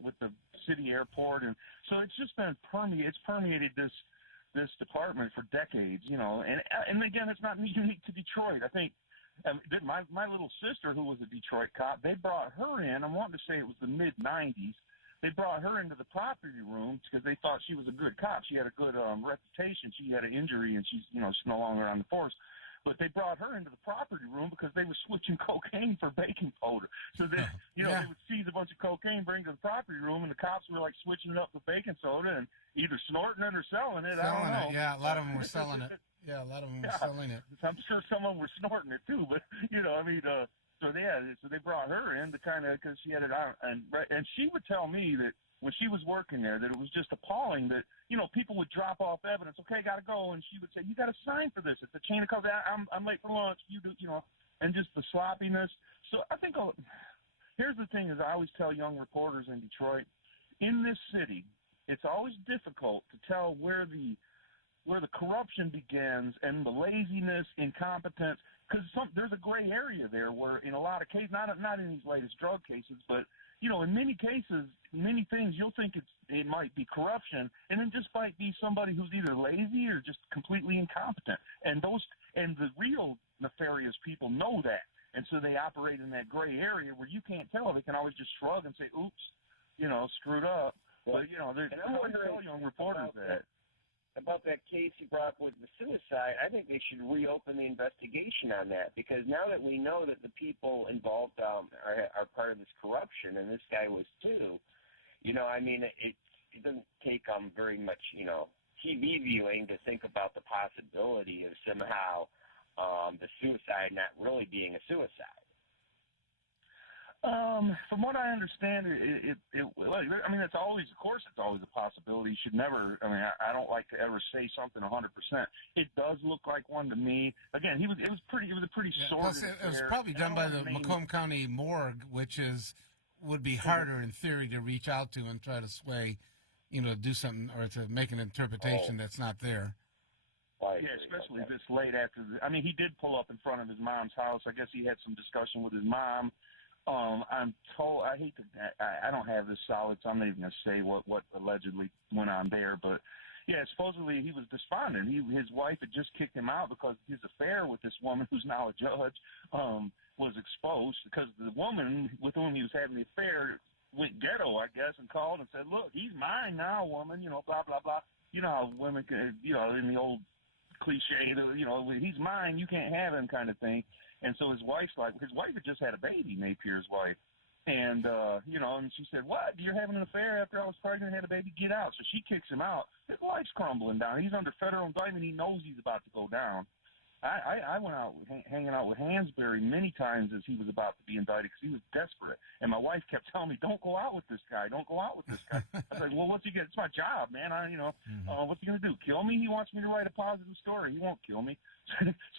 With the city airport. And so it's just been it's permeated this department for decades, and again, it's not unique to Detroit. I think my little sister, who was a Detroit cop, they brought her in. I'm wanting to say it was the mid-'90s. They brought her into the property room because they thought she was a good cop. She had a good reputation. She had an injury, and she's no longer on the force. But they brought her into the property room because they were switching cocaine for baking powder. So they would seize a bunch of cocaine, bring it to the property room, and the cops were like switching it up for baking soda and either snorting it or selling it. I don't know. Yeah, a lot of them were selling it. Yeah, a lot of them were selling it. I'm sure some of them were snorting it too. But so they brought her in to kind of because she had it on, and she would tell me that when she was working there, that it was just appalling that, people would drop off evidence. Okay, got to go. And she would say, you got to sign for this. It's a chain of command. I'm late for lunch. You do, and just the sloppiness. So I think here's the thing is I always tell young reporters in Detroit, in this city, it's always difficult to tell where the corruption begins and the laziness, incompetence, because there's a gray area there where in a lot of cases, not in these latest drug cases, but in many cases, many things you'll think it might be corruption, and it just might be somebody who's either lazy or just completely incompetent. And the real nefarious people know that, and so they operate in that gray area where you can't tell. They can always just shrug and say, "Oops, screwed up." But they're always tell young reporters that. About that case you brought up with the suicide, I think they should reopen the investigation on that, because now that we know that the people involved are part of this corruption, and this guy was too, it doesn't take very much, TV viewing to think about the possibility of somehow the suicide not really being a suicide. From what I understand, I mean, it's always a possibility. You should never, I don't like to ever say something 100%. It does look like one to me. Again, it was a pretty sordid Plus, it was probably done by the Macomb County Morgue, which would be harder in theory to reach out to and try to sway, do something or to make an interpretation that's not there. Yeah, especially this late after. He did pull up in front of his mom's house. I guess he had some discussion with his mom. I'm told, I don't have this solid, so I'm not even going to say what allegedly went on there, but yeah, supposedly he was despondent. His wife had just kicked him out because his affair with this woman, who's now a judge, was exposed because the woman with whom he was having the affair went ghetto, I guess, and called and said, "Look, he's mine now, woman," blah, blah, blah. You know how women can, in the old cliche, he's mine, you can't have him kind of thing. And so his wife had just had a baby, Napier's wife. And, and she said, "What? You're having an affair after I was pregnant and had a baby? Get out." So she kicks him out. His life's crumbling down. He's under federal indictment. He knows he's about to go down. I went out hanging out with Hansberry many times as he was about to be indicted because he was desperate. And my wife kept telling me, "Don't go out with this guy. Don't go out with this guy." I was like, "Well, what's he get? It's my job, man. What's he gonna do? Kill me? He wants me to write a positive story. He won't kill me."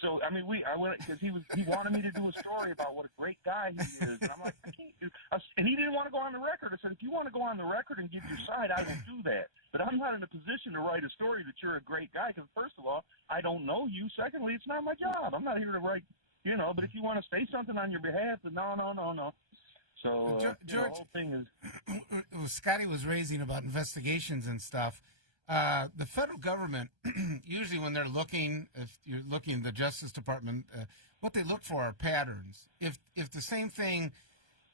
So I went because he wanted me to do a story about what a great guy he is, and I'm like, "I can't do." And he didn't want to go on the record. I said, "If you want to go on the record and give your side, I will do that. But I'm not in a position to write a story that you're a great guy because first of all, I don't know you. Secondly, it's not my job. I'm not here to write, But if you want to say something on your behalf, then no." So George, the whole thing is. Scotty was raising about investigations and stuff. The federal government, usually when they're looking, if you're looking at the Justice Department, what they look for are patterns. If the same thing,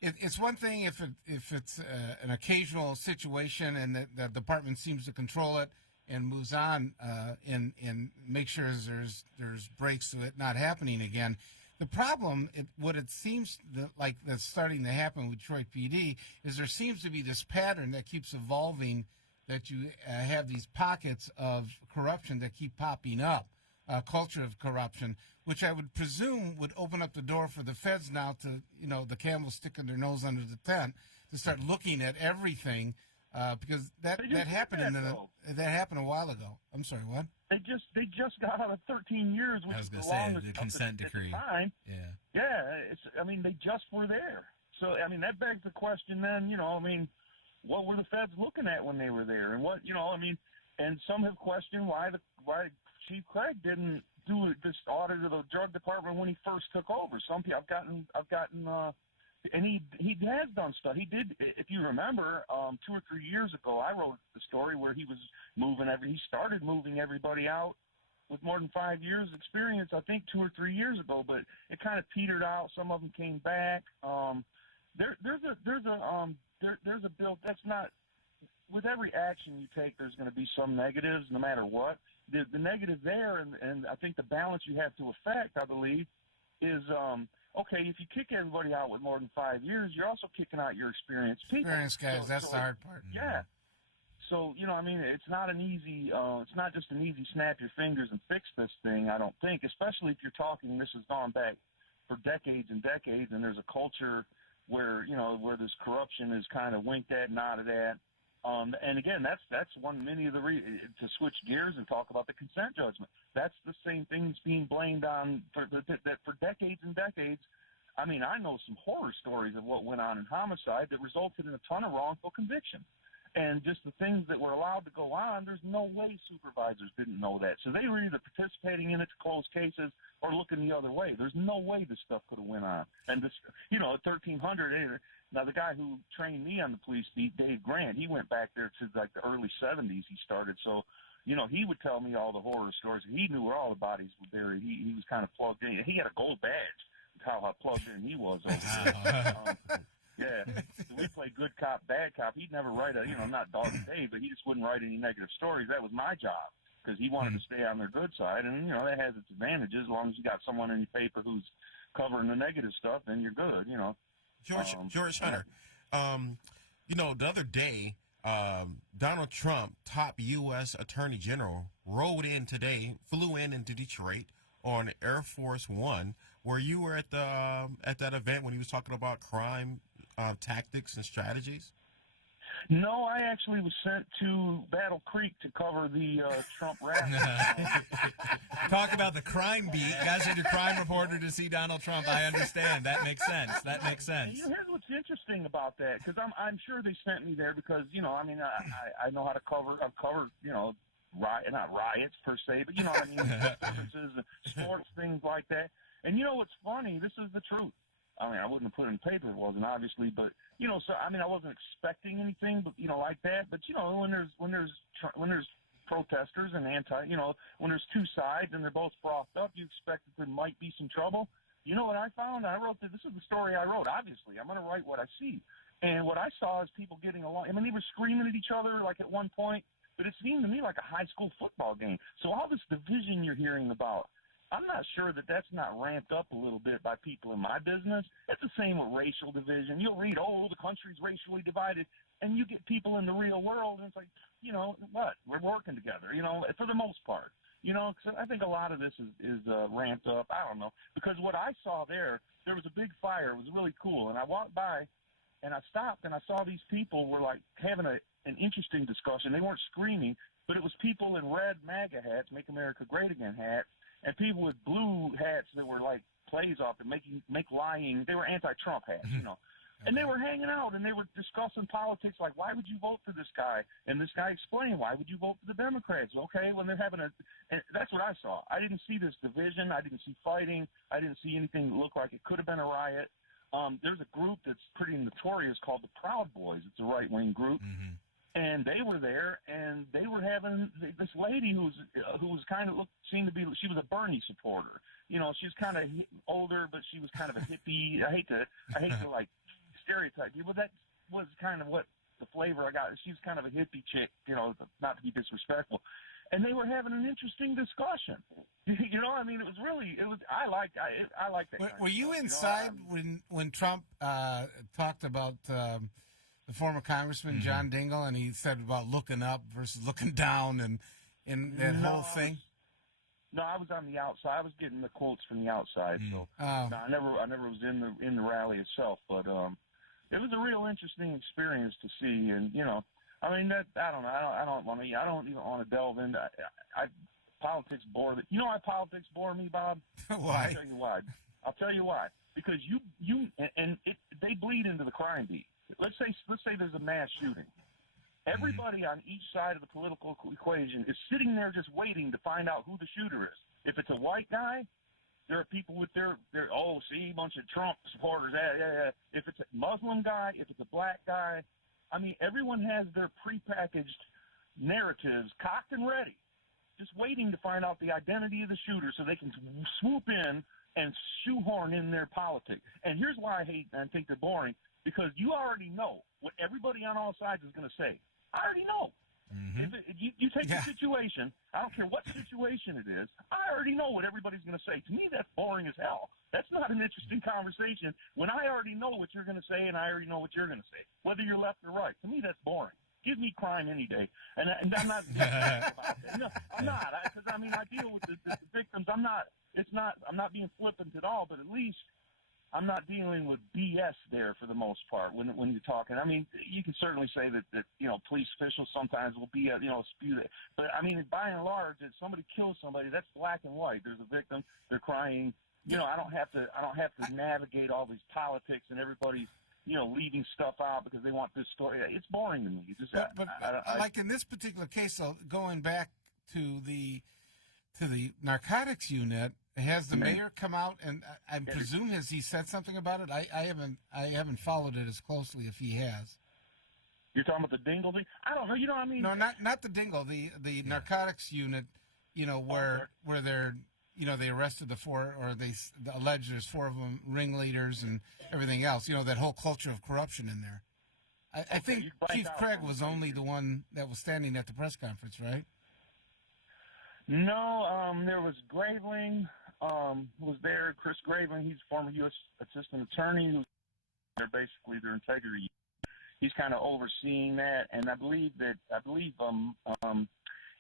it's one thing if it's an occasional situation and the department seems to control it and moves on and make sure there's breaks to it not happening again. The problem, what it seems like that's starting to happen with Detroit PD, is there seems to be this pattern that keeps evolving, that you have these pockets of corruption that keep popping up, culture of corruption, which I would presume would open up the door for the feds now to, the camels sticking their nose under the tent, to start looking at everything, because that happened that happened a while ago. I'm sorry, what? They just got out of 13 years, which is the longest the consent decree. At the time. Yeah. They just were there. So that begs the question then, what were the feds looking at when they were there? And and some have questioned why Chief Craig didn't do this audit of the drug department when he first took over. Some people I've gotten and he has done stuff. He did, if you remember, 2 or 3 years ago, I wrote the story where he was he started moving everybody out with more than 5 years experience, I think 2 or 3 years ago, but it kind of petered out. Some of them came back. There's a bill that's not, with every action you take, there's going to be some negatives no matter what. The negative there, and I think the balance you have to affect, I believe, is, okay, if you kick everybody out with more than 5 years, you're also kicking out your experienced people. Experienced guys, that's the hard part. Yeah. So, it's not it's not just an easy snap your fingers and fix this thing, I don't think, especially if you're talking, this has gone back for decades and decades, and there's a culture where this corruption is kind of winked at, nodded at. And again, that's many of the to switch gears and talk about the consent judgment. That's the same thing that's being blamed on for decades and decades. I know some horror stories of what went on in homicide that resulted in a ton of wrongful convictions. And just the things that were allowed to go on, there's no way supervisors didn't know that. So they were either participating in it to close cases or looking the other way. There's no way this stuff could have went on. And this, at 1300, now the guy who trained me on the police beat, Dave Grant, he went back there to like the early 70s he started. So, he would tell me all the horror stories. He knew where all the bodies were buried. He was kind of plugged in. He had a gold badge. That's how plugged in he was over there. Yeah, so we played good cop, bad cop. He'd never write not Dog Dave, but he just wouldn't write any negative stories. That was my job because he wanted to stay on their good side, and that has its advantages. As long as you got someone in your paper who's covering the negative stuff, then you're good. George Hunter, the other day, Donald Trump, top U.S. Attorney General, flew into Detroit on Air Force One, where you were at that event when he was talking about crime tactics and strategies? No, I actually was sent to Battle Creek to cover the Trump rally. Talk about the crime beat. You guys are the crime reporter to see Donald Trump. I understand. That makes sense. That makes sense. Here's what's interesting about that, because I'm sure they sent me there because, I know how to cover. I've covered, not riots per se, but, disturbances, sports, things like that. And you know what's funny? This is the truth. I wouldn't have put it in paper, it wasn't obviously, but I wasn't expecting anything, but like that. But when there's protesters and when there's two sides and they're both frothed up, you expect that there might be some trouble. You know what I found? This is the story I wrote. Obviously, I'm going to write what I see, and what I saw is people getting along. They were screaming at each other like at one point, but it seemed to me like a high school football game. So all this division you're hearing about, I'm not sure that that's not ramped up a little bit by people in my business. It's the same with racial division. You'll read, the country's racially divided, and you get people in the real world, and it's like, what? We're working together, for the most part. Cause I think a lot of this is ramped up. I don't know. Because what I saw there was a big fire. It was really cool. And I walked by, and I stopped, and I saw these people were, like, having an interesting discussion. They weren't screaming, but it was people in red MAGA hats, Make America Great Again hats, and people with blue hats that were like plays off and make lying. They were anti-Trump hats, And they were hanging out and they were discussing politics, like, why would you vote for this guy? And this guy explained, why would you vote for the Democrats? Okay, when they're having and that's what I saw. I didn't see this division. I didn't see fighting. I didn't see anything that looked like it could have been a riot. There's a group that's pretty notorious called the Proud Boys. It's a right-wing group. Mm-hmm. And they were there, and they were having this lady who was kind of seemed to be, she was a Bernie supporter. She was kind of older, but she was kind of a hippie. I hate to like stereotype you, but that was kind of what the flavor I got. She was kind of a hippie chick, not to be disrespectful. And they were having an interesting discussion. It was really, I liked that. Were you inside when Trump talked about the former Congressman John Dingell, and he said about looking up versus looking down, and that whole thing? No, I was on the outside. I was getting the quotes from the outside. So no, I never was in the rally itself, but it was a real interesting experience to see. And I don't know. I don't even want to delve into. Politics bore me. Why politics bore me, Bob? Why? I'll tell you why. Because they bleed into the crime beat. Let's say there's a mass shooting. Everybody on each side of the political equation is sitting there just waiting to find out who the shooter is. If it's a white guy, there are people with their bunch of Trump supporters. Yeah. If it's a Muslim guy, if it's a black guy, everyone has their prepackaged narratives cocked and ready, just waiting to find out the identity of the shooter so they can swoop in and shoehorn in their politics. And here's why I hate and think they're boring. Because you already know what everybody on all sides is going to say. I already know. Mm-hmm. If you take the situation, I don't care what situation it is, I already know what everybody's going to say. To me, that's boring as hell. That's not an interesting conversation when I already know what you're going to say and I already know what you're going to say, whether you're left or right. To me, that's boring. Give me crime any day. And I'm not no, I'm not. Because, I deal with the victims. I'm not being flippant at all, but at least I'm not dealing with BS there for the most part when you're talking. You can certainly say that police officials sometimes will be spew that, but by and large, if somebody kills somebody, that's black and white. There's a victim. They're crying. I don't have to navigate all these politics and everybody's leaving stuff out because they want this story. It's boring to me. Like in this particular case, though, going back to the narcotics unit. Has the mayor come out and I presume has he said something about it? I haven't followed it as closely if he has. You're talking about the Dingle thing? I don't know. No, not the Dingle. The narcotics unit. Where they're they arrested the four, or they allege there's four of them ringleaders and everything else. That whole culture of corruption in there. I think Chief Craig was only the one that was standing at the press conference, right? No, there was Graveling. Was there Chris Graveling? He's former U.S. assistant attorney. Who's basically their integrity. He's kind of overseeing that, and I believe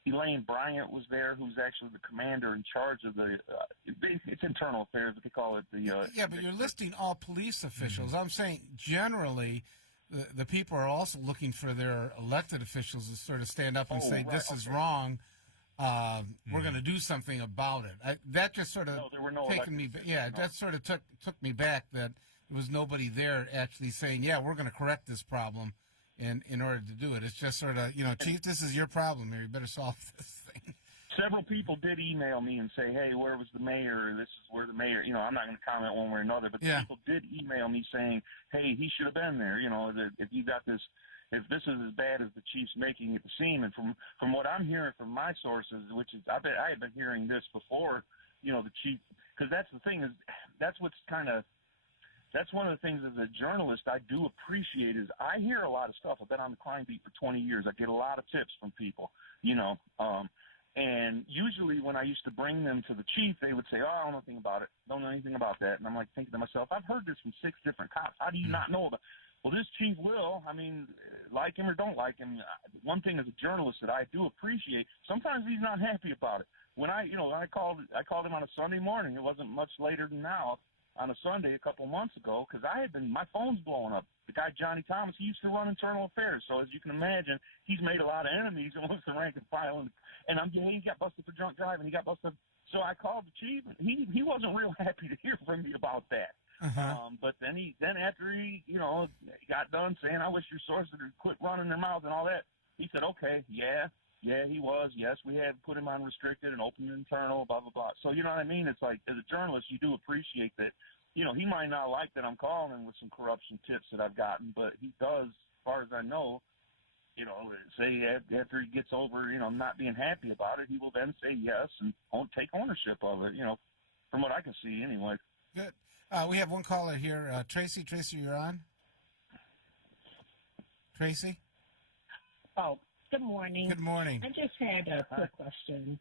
Elaine Bryant was there, who's actually the commander in charge of the. It's internal affairs, but they call it the. Yeah, but you're listing all police officials. I'm saying generally, the people are also looking for their elected officials to sort of stand up and say, "This is wrong. We're going to do something about it." That just sort of taken me. Yeah, that sort of took me back. That there was nobody there actually saying, "Yeah, we're going to correct this problem." In order to do it, it's just sort of, Chief, this is your problem here. You better solve this thing. Several people did email me and say, "Hey, where was the mayor? This is where the mayor." I'm not going to comment one way or another, but people did email me saying, "Hey, he should have been there." If you got this, if this is as bad as the chief's making it seem, and from what I'm hearing from my sources, which is I have been hearing this before, the chief, because that's the thing is that's what's kind of. That's one of the things as a journalist I do appreciate is I hear a lot of stuff. I've been on the crime beat for 20 years. I get a lot of tips from people, and usually when I used to bring them to the chief, they would say, "Oh, I don't know anything about it. Don't know anything about that." And I'm like thinking to myself, I've heard this from 6 different cops. How do you not know about it? Well, this chief will. I mean, like him or don't like him. One thing as a journalist that I do appreciate, sometimes he's not happy about it. When I called him on a Sunday morning. It wasn't much later than now. On a Sunday a couple months ago, because my phone's blowing up. The guy, Johnny Thomas, he used to run internal affairs, so as you can imagine, he's made a lot of enemies amongst the rank and file, and he got busted for drunk driving, he got busted, so I called the chief, and he wasn't real happy to hear from me about that. But then after he got done saying, "I wish your sources would quit running their mouths" and all that, he said, "Okay, yeah, he was. Yes, we have put him on restricted and open internal, blah, blah, blah." So, you know what I mean? It's like, as a journalist, you do appreciate that. He might not like that I'm calling him with some corruption tips that I've gotten, but he does, as far as I know, say after he gets over, not being happy about it, he will then say yes and won't take ownership of it, from what I can see anyway. Good. We have one caller here. Tracy, you're on? Tracy? Oh, good morning. Good morning. I just had a quick question.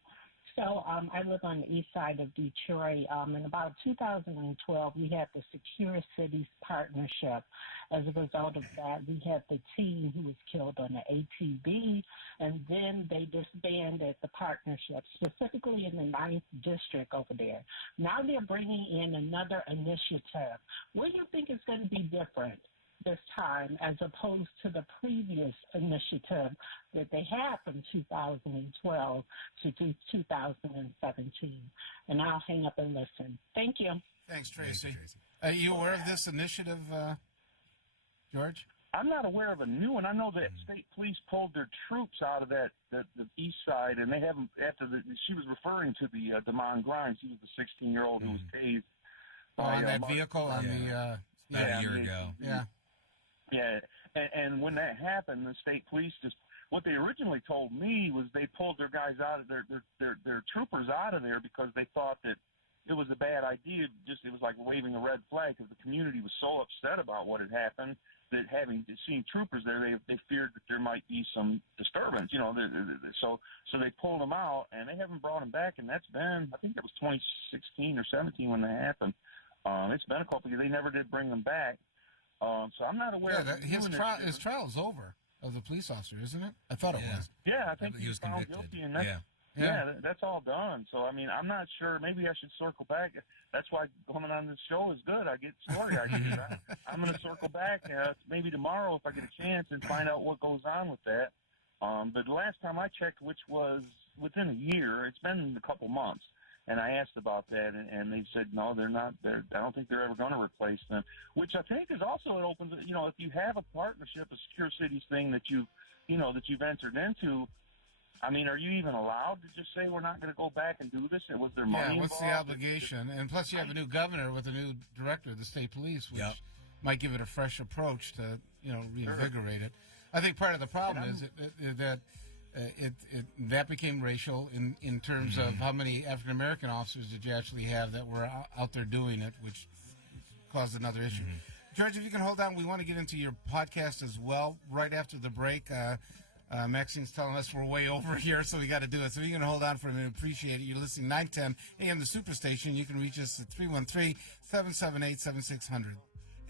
So I live on the east side of Detroit. In about 2012, we had the Secure Cities Partnership. As a result of that, we had the teen who was killed on the ATV, and then they disbanded the partnership, specifically in the 9th District over there. Now they're bringing in another initiative. What do you think is going to be different this time as opposed to the previous initiative that they had from 2012 to 2017? And I'll hang up and listen. Thank you. Thanks, Tracy. Are you aware of this initiative, George? I'm not aware of a new one. I know that state police pulled their troops out of the east side, and they haven't, she was referring to the Damon Grimes. He was the 16-year-old who was tased. On that vehicle on the... about a year ago. Yeah. Yeah, and when that happened, the state police what they originally told me was they pulled their guys out of their troopers out of there because they thought that it was a bad idea. It was like waving a red flag because the community was so upset about what had happened that having seen troopers there, they feared that there might be some disturbance. So they pulled them out, and they haven't brought them back, and that's been, I think that was 2016 or 17 when that happened. It's been a couple of years. They never did bring them back. So I'm not aware. Yeah, his trial is over of the police officer, isn't it? I thought it was. Yeah, I think he was found guilty, and that's all done. So I mean, I'm not sure. Maybe I should circle back. That's why coming on this show is good. I get story ideas. I'm going to circle back maybe tomorrow if I get a chance and find out what goes on with that. But the last time I checked, which was within a year, it's been a couple months. And I asked about that, and they said, no, they're not. I don't think they're ever going to replace them, which I think is also, it opens, if you have a partnership, a Secure Cities thing that you've entered into, I mean, are you even allowed to just say we're not going to go back and do this? And was there money what's involved? the obligation? And plus you have a new governor with a new director of the state police, which might give it a fresh approach to, reinvigorate it. I think part of the problem is that that became racial in terms of how many African American officers did you actually have that were out there doing it, which caused another issue. George, if you can hold on, we want to get into your podcast as well right after the break. Maxine's telling us we're way over here, so we got to do it. So you can hold on for a minute. Appreciate it. You're listening 910 AM the Superstation. You can reach us at 313-778-7600. And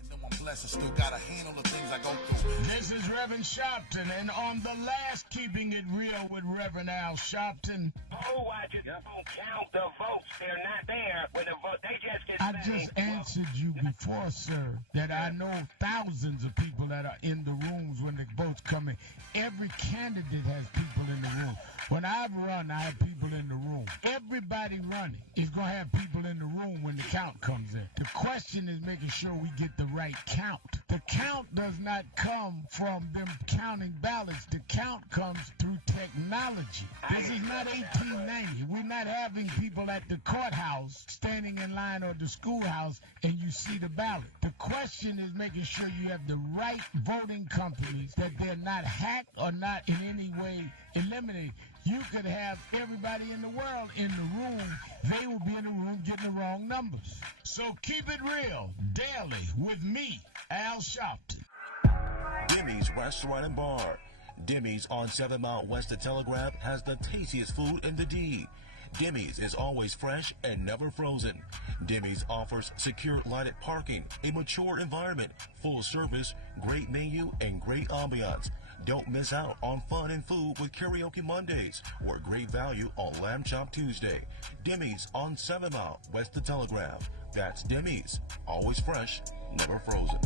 no, I'm blessed. I still got a handle the things I go through. This is Reverend Sharpton, and on the last Keeping It Real with Reverend Al Sharpton. Poll watchers don't count the votes. They're not there when the vote. They just get. I just answered you before, sir, that I know thousands of people that are in the rooms when the votes come in. Every candidate has people in the room. When I've run, I have people in the room. Everybody running is going to have people in the room when the count comes in. The question is making sure we get the right count. The count does not come from them counting ballots. The count comes through technology. This is not 1890. We're not having people at the courthouse standing in line or the schoolhouse and you see the ballot. The question is making sure you have the right voting companies, that they're not hacked or not in any way eliminated. You could have everybody in the world in the room. They will be in the room getting the wrong numbers. So keep it real daily with me, Al Sharpton. Demi's Restaurant and Bar. Demi's on 7 Mile West of Telegraph has the tastiest food in the D. Demi's is always fresh and never frozen. Demi's offers secure lighted parking, a mature environment, full service, great menu, and great ambiance. Don't miss out on fun and food with Karaoke Mondays or great value on Lamb Chop Tuesday. Demi's on 7 Mile West of Telegraph. That's Demi's, always fresh, never frozen.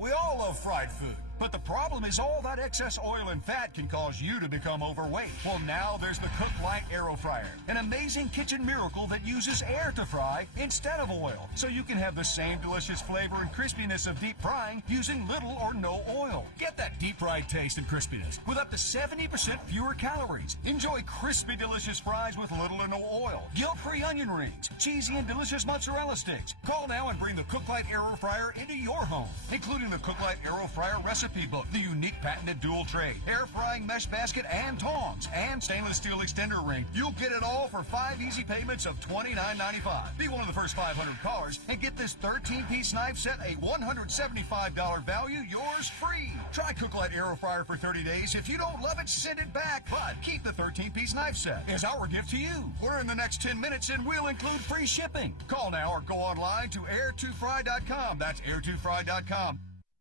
We all love fried food, but the problem is all that excess oil and fat can cause you to become overweight. Well, now there's the Cook Light Aero Fryer, an amazing kitchen miracle that uses air to fry instead of oil, so you can have the same delicious flavor and crispiness of deep frying using little or no oil. Get that deep fried taste and crispiness with up to 70% fewer calories. Enjoy crispy, delicious fries with little or no oil, guilt-free onion rings, cheesy and delicious mozzarella sticks. Call now and bring the Cook Light Aero Fryer into your home, including the Cook Light Aero Fryer recipe book, the unique patented dual tray, air frying mesh basket and tongs, and stainless steel extender ring. You'll get it all for 5 easy payments of $29.95. Be one of the first 500 callers and get this 13-piece knife set, a $175 value, yours free. Try Cook Light Aero Fryer for 30 days. If you don't love it, send it back. But keep the 13-piece knife set as our gift to you. Order in the next 10 minutes and we'll include free shipping. Call now or go online to air2fry.com. That's air2fry.com.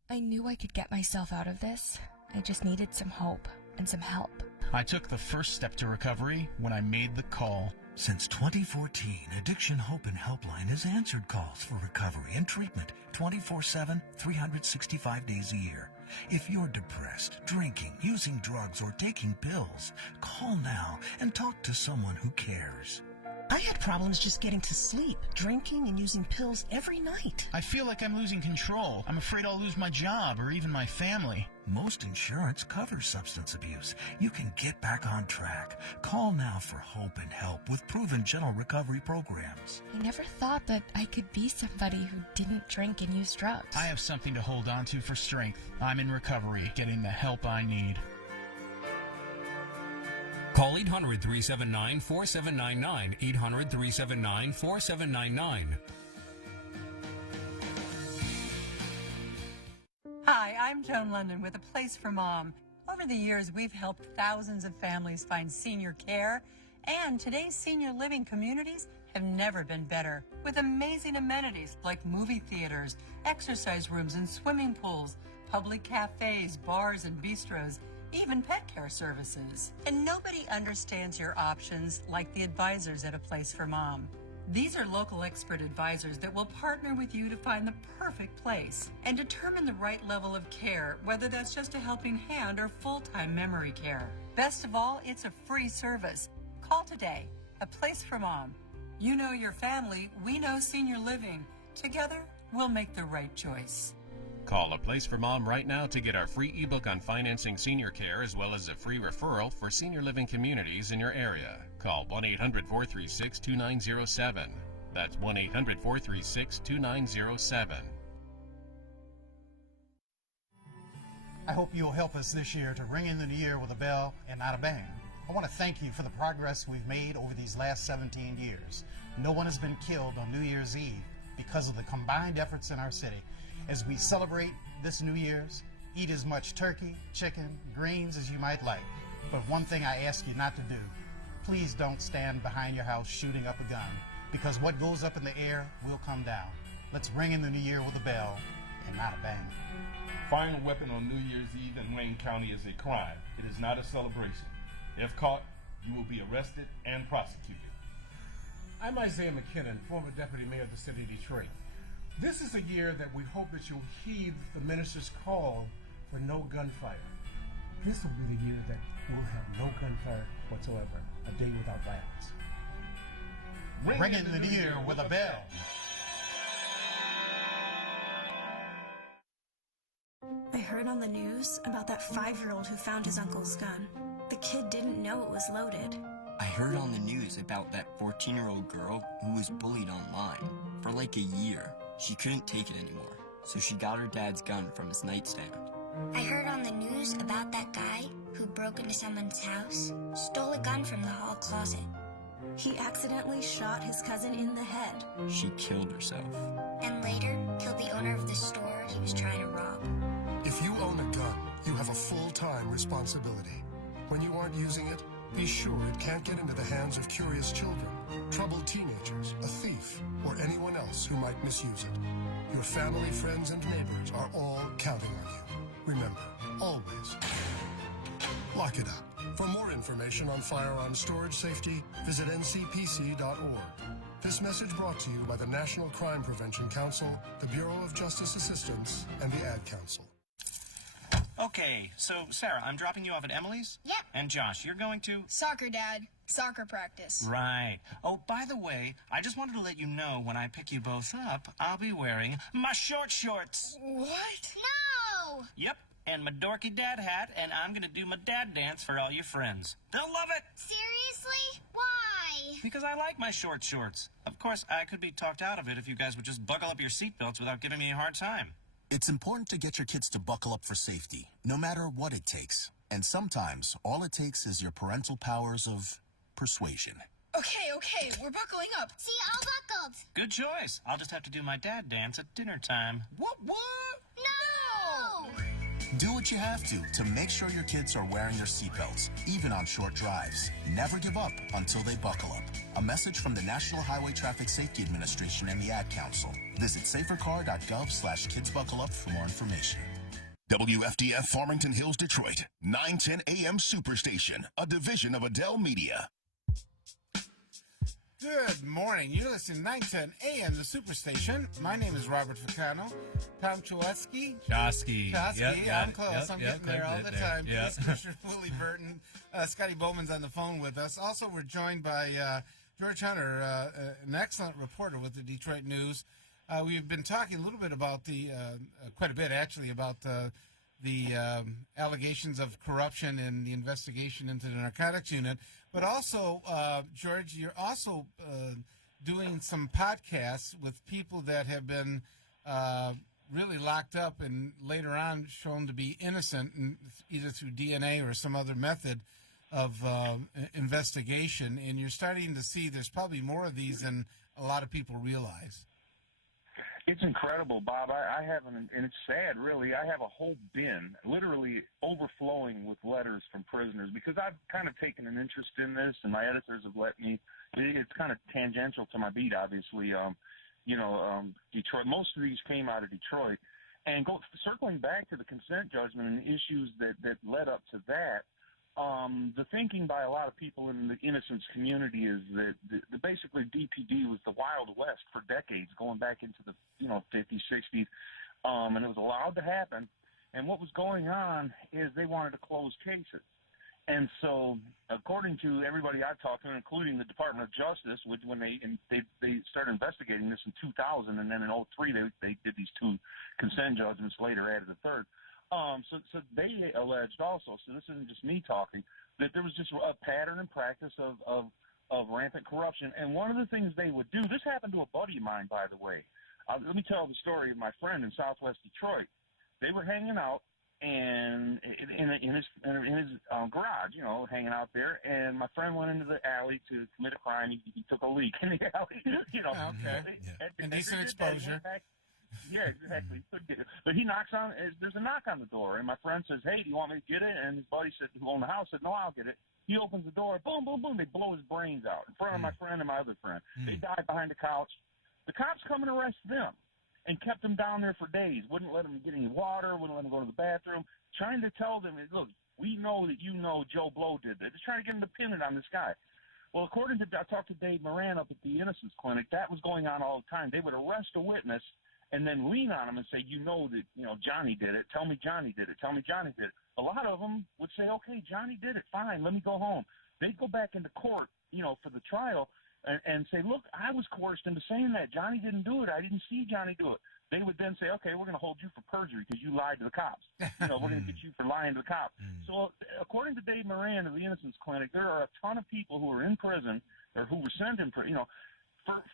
I knew I could get myself out of this. I just needed some hope and some help. I took the first step to recovery when I made the call. Since 2014, Addiction Hope and Helpline has answered calls for recovery and treatment 24/7, 365 days a year. If you're depressed, drinking, using drugs, or taking pills, call now and talk to someone who cares. I had problems just getting to sleep, drinking and using pills every night. I feel like I'm losing control. I'm afraid I'll lose my job or even my family. Most insurance covers substance abuse. You can get back on track. Call now for hope and help with proven gentle recovery programs. I never thought that I could be somebody who didn't drink and use drugs. I have something to hold on to for strength. I'm in recovery, getting the help I need. Call 800-379-4799, 800-379-4799. Hi, I'm Joan London with A Place for Mom. Over the years, we've helped thousands of families find senior care, and today's senior living communities have never been better, with amazing amenities like movie theaters, exercise rooms and swimming pools, public cafes, bars and bistros, even pet care services. And nobody understands your options like the advisors at A Place for Mom. These are local expert advisors that will partner with you to find the perfect place and determine the right level of care, whether that's just a helping hand or full-time memory care. Best of all, it's a free service. Call today. A Place for Mom. You know your family, we know senior living. Together, we'll make the right choice. Call A Place for Mom right now to get our free ebook on financing senior care, as well as a free referral for senior living communities in your area. Call 1-800-436-2907. That's 1-800-436-2907. I hope you'll help us this year to ring in the new year with a bell and not a bang. I want to thank you for the progress we've made over these last 17 years. No one has been killed on New Year's Eve because of the combined efforts in our city. As we celebrate this New Year's, eat as much turkey, chicken, greens as you might like. But one thing I ask you not to do, please don't stand behind your house shooting up a gun, because what goes up in the air will come down. Let's ring in the new year with a bell and not a bang. Firing a weapon on New Year's Eve in Wayne County is a crime. It is not a celebration. If caught, you will be arrested and prosecuted. I'm Isaiah McKinnon, former deputy mayor of the city of Detroit. This is a year that we hope that you'll heed the minister's call for no gunfire. This will be the year that we'll have no gunfire whatsoever, a day without violence. Ring in the new year with a bell. I heard on the news about that 5-year-old who found his uncle's gun. The kid didn't know it was loaded. I heard on the news about that 14-year-old girl who was bullied online for like a year. She couldn't take it anymore, so she got her dad's gun from his nightstand. I heard on the news about that guy who broke into someone's house, stole a gun from the hall closet. He accidentally shot his cousin in the head. She killed herself. And later, killed the owner of the store he was trying to rob. If you own a gun, you have a full-time responsibility. When you aren't using it, be sure it can't get into the hands of curious children, troubled teenagers, a thief, or anyone else who might misuse it. Your family, friends, and neighbors are all counting on you. Remember, always, lock it up. For more information on firearm storage safety, visit ncpc.org. This message brought to you by the National Crime Prevention Council, the Bureau of Justice Assistance, and the Ad Council. Okay, so Sarah, I'm dropping you off at Emily's? Yep. And Josh, you're going to? Soccer, Dad. Soccer practice. Right. Oh, by the way, I just wanted to let you know when I pick you both up, I'll be wearing my short shorts. What? No! Yep, and my dorky dad hat, and I'm going to do my dad dance for all your friends. They'll love it! Seriously? Why? Because I like my short shorts. Of course, I could be talked out of it if you guys would just buckle up your seatbelts without giving me a hard time. It's important to get your kids to buckle up for safety, no matter what it takes. And sometimes, all it takes is your parental powers of persuasion. Okay, we're buckling up. See, all buckled. Good choice. I'll just have to do my dad dance at dinner time. What? No! Do what you have to make sure your kids are wearing their seatbelts, even on short drives. Never give up until they buckle up. A message from the National Highway Traffic Safety Administration and the Ad Council. Visit safercar.gov/kidsbuckleup for more information. WFDF Farmington Hills, Detroit, 910 AM Superstation, a division of Adele Media. Good morning. You're listening to 910 AM, the Superstation. My name is Robert Ficano. Tom Choske. Choske. Yep, I'm close. Yep, I'm getting there all the time. Willie Burton. Scotty Boman's on the phone with us. Also, we're joined by George Hunter, an excellent reporter with the Detroit News. We've been talking a little bit about quite a bit actually, about the allegations of corruption in the investigation into the narcotics unit. But also, George, you're also doing some podcasts with people that have been really locked up and later on shown to be innocent, either through DNA or some other method of investigation. And you're starting to see there's probably more of these than a lot of people realize. It's incredible, Bob. I have and it's sad, really. I have a whole bin, literally overflowing with letters from prisoners because I've kind of taken an interest in this, and my editors have let me. It's kind of tangential to my beat, obviously. Detroit. Most of these came out of Detroit, and circling back to the consent judgment and the issues that led up to that. The thinking by a lot of people in the innocence community is that basically DPD was the Wild West for decades, going back into the 50s, 60s, and it was allowed to happen. And what was going on is they wanted to close cases. And so, according to everybody I've talked to, including the Department of Justice, when they started investigating this in 2000, and then in 2003 they did these 2 consent judgments, later added a 3rd. So they alleged also, so this isn't just me talking, that there was just a pattern and practice of rampant corruption. And one of the things they would do, this happened to a buddy of mine, by the way. Let me tell the story of my friend in Southwest Detroit. They were hanging out and in his garage, hanging out there. And my friend went into the alley to commit a crime. He took a leak in the alley, Okay. Indecent exposure. Yeah, exactly. But he knocks on. There's a knock on the door, and my friend says, "Hey, do you want me to get it?" And his buddy said, "Who owned the house?" Said, "No, I'll get it." He opens the door. Boom, boom, boom. They blow his brains out in front of my friend and my other friend. They die behind the couch. The cops come and arrest them. and kept them down there for days. Wouldn't let them get any water, wouldn't let them go to the bathroom, trying to tell them, look, we know that you know Joe Blow did that. Just trying to get them dependent on this guy. Well, according to, I talked to Dave Moran up at the Innocence Clinic, that was going on all the time. They would arrest a witness and then lean on him and say, you know that, Johnny did it. Tell me Johnny did it. Tell me Johnny did it. A lot of them would say, okay, Johnny did it. Fine, let me go home. They'd go back into court, for the trial and say, look, I was coerced into saying that. Johnny didn't do it. I didn't see Johnny do it. They would then say, okay, we're going to hold you for perjury because you lied to the cops. We're going to get you for lying to the cops. So according to Dave Moran of the Innocence Clinic, there are a ton of people who are in prison or who were sent in prison,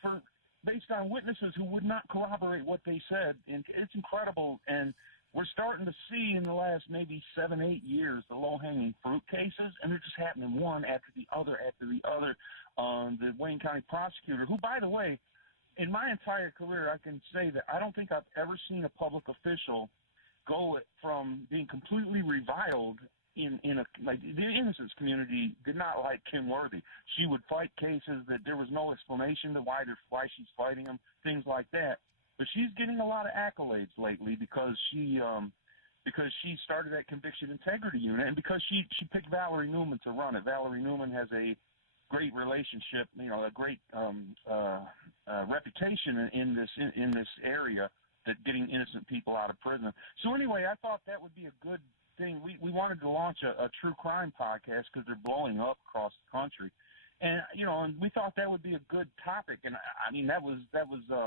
for based on witnesses who would not corroborate what they said. And it's incredible. And we're starting to see in the last maybe 7-8 years the low-hanging fruit cases, and they're just happening one after the other after the other. The Wayne County prosecutor, who, by the way, in my entire career, I can say that I don't think I've ever seen a public official go from being completely reviled like the innocence community did not like Kim Worthy. She would fight cases that there was no explanation to why she's fighting them, things like that. But she's getting a lot of accolades lately because she started that conviction integrity unit, and because she picked Valerie Newman to run it. Valerie Newman has a great relationship, a great reputation in this area, that getting innocent people out of prison. So anyway, I thought that would be a good thing. We wanted to launch a true crime podcast because they're blowing up across the country, and and we thought that would be a good topic. And I mean, that was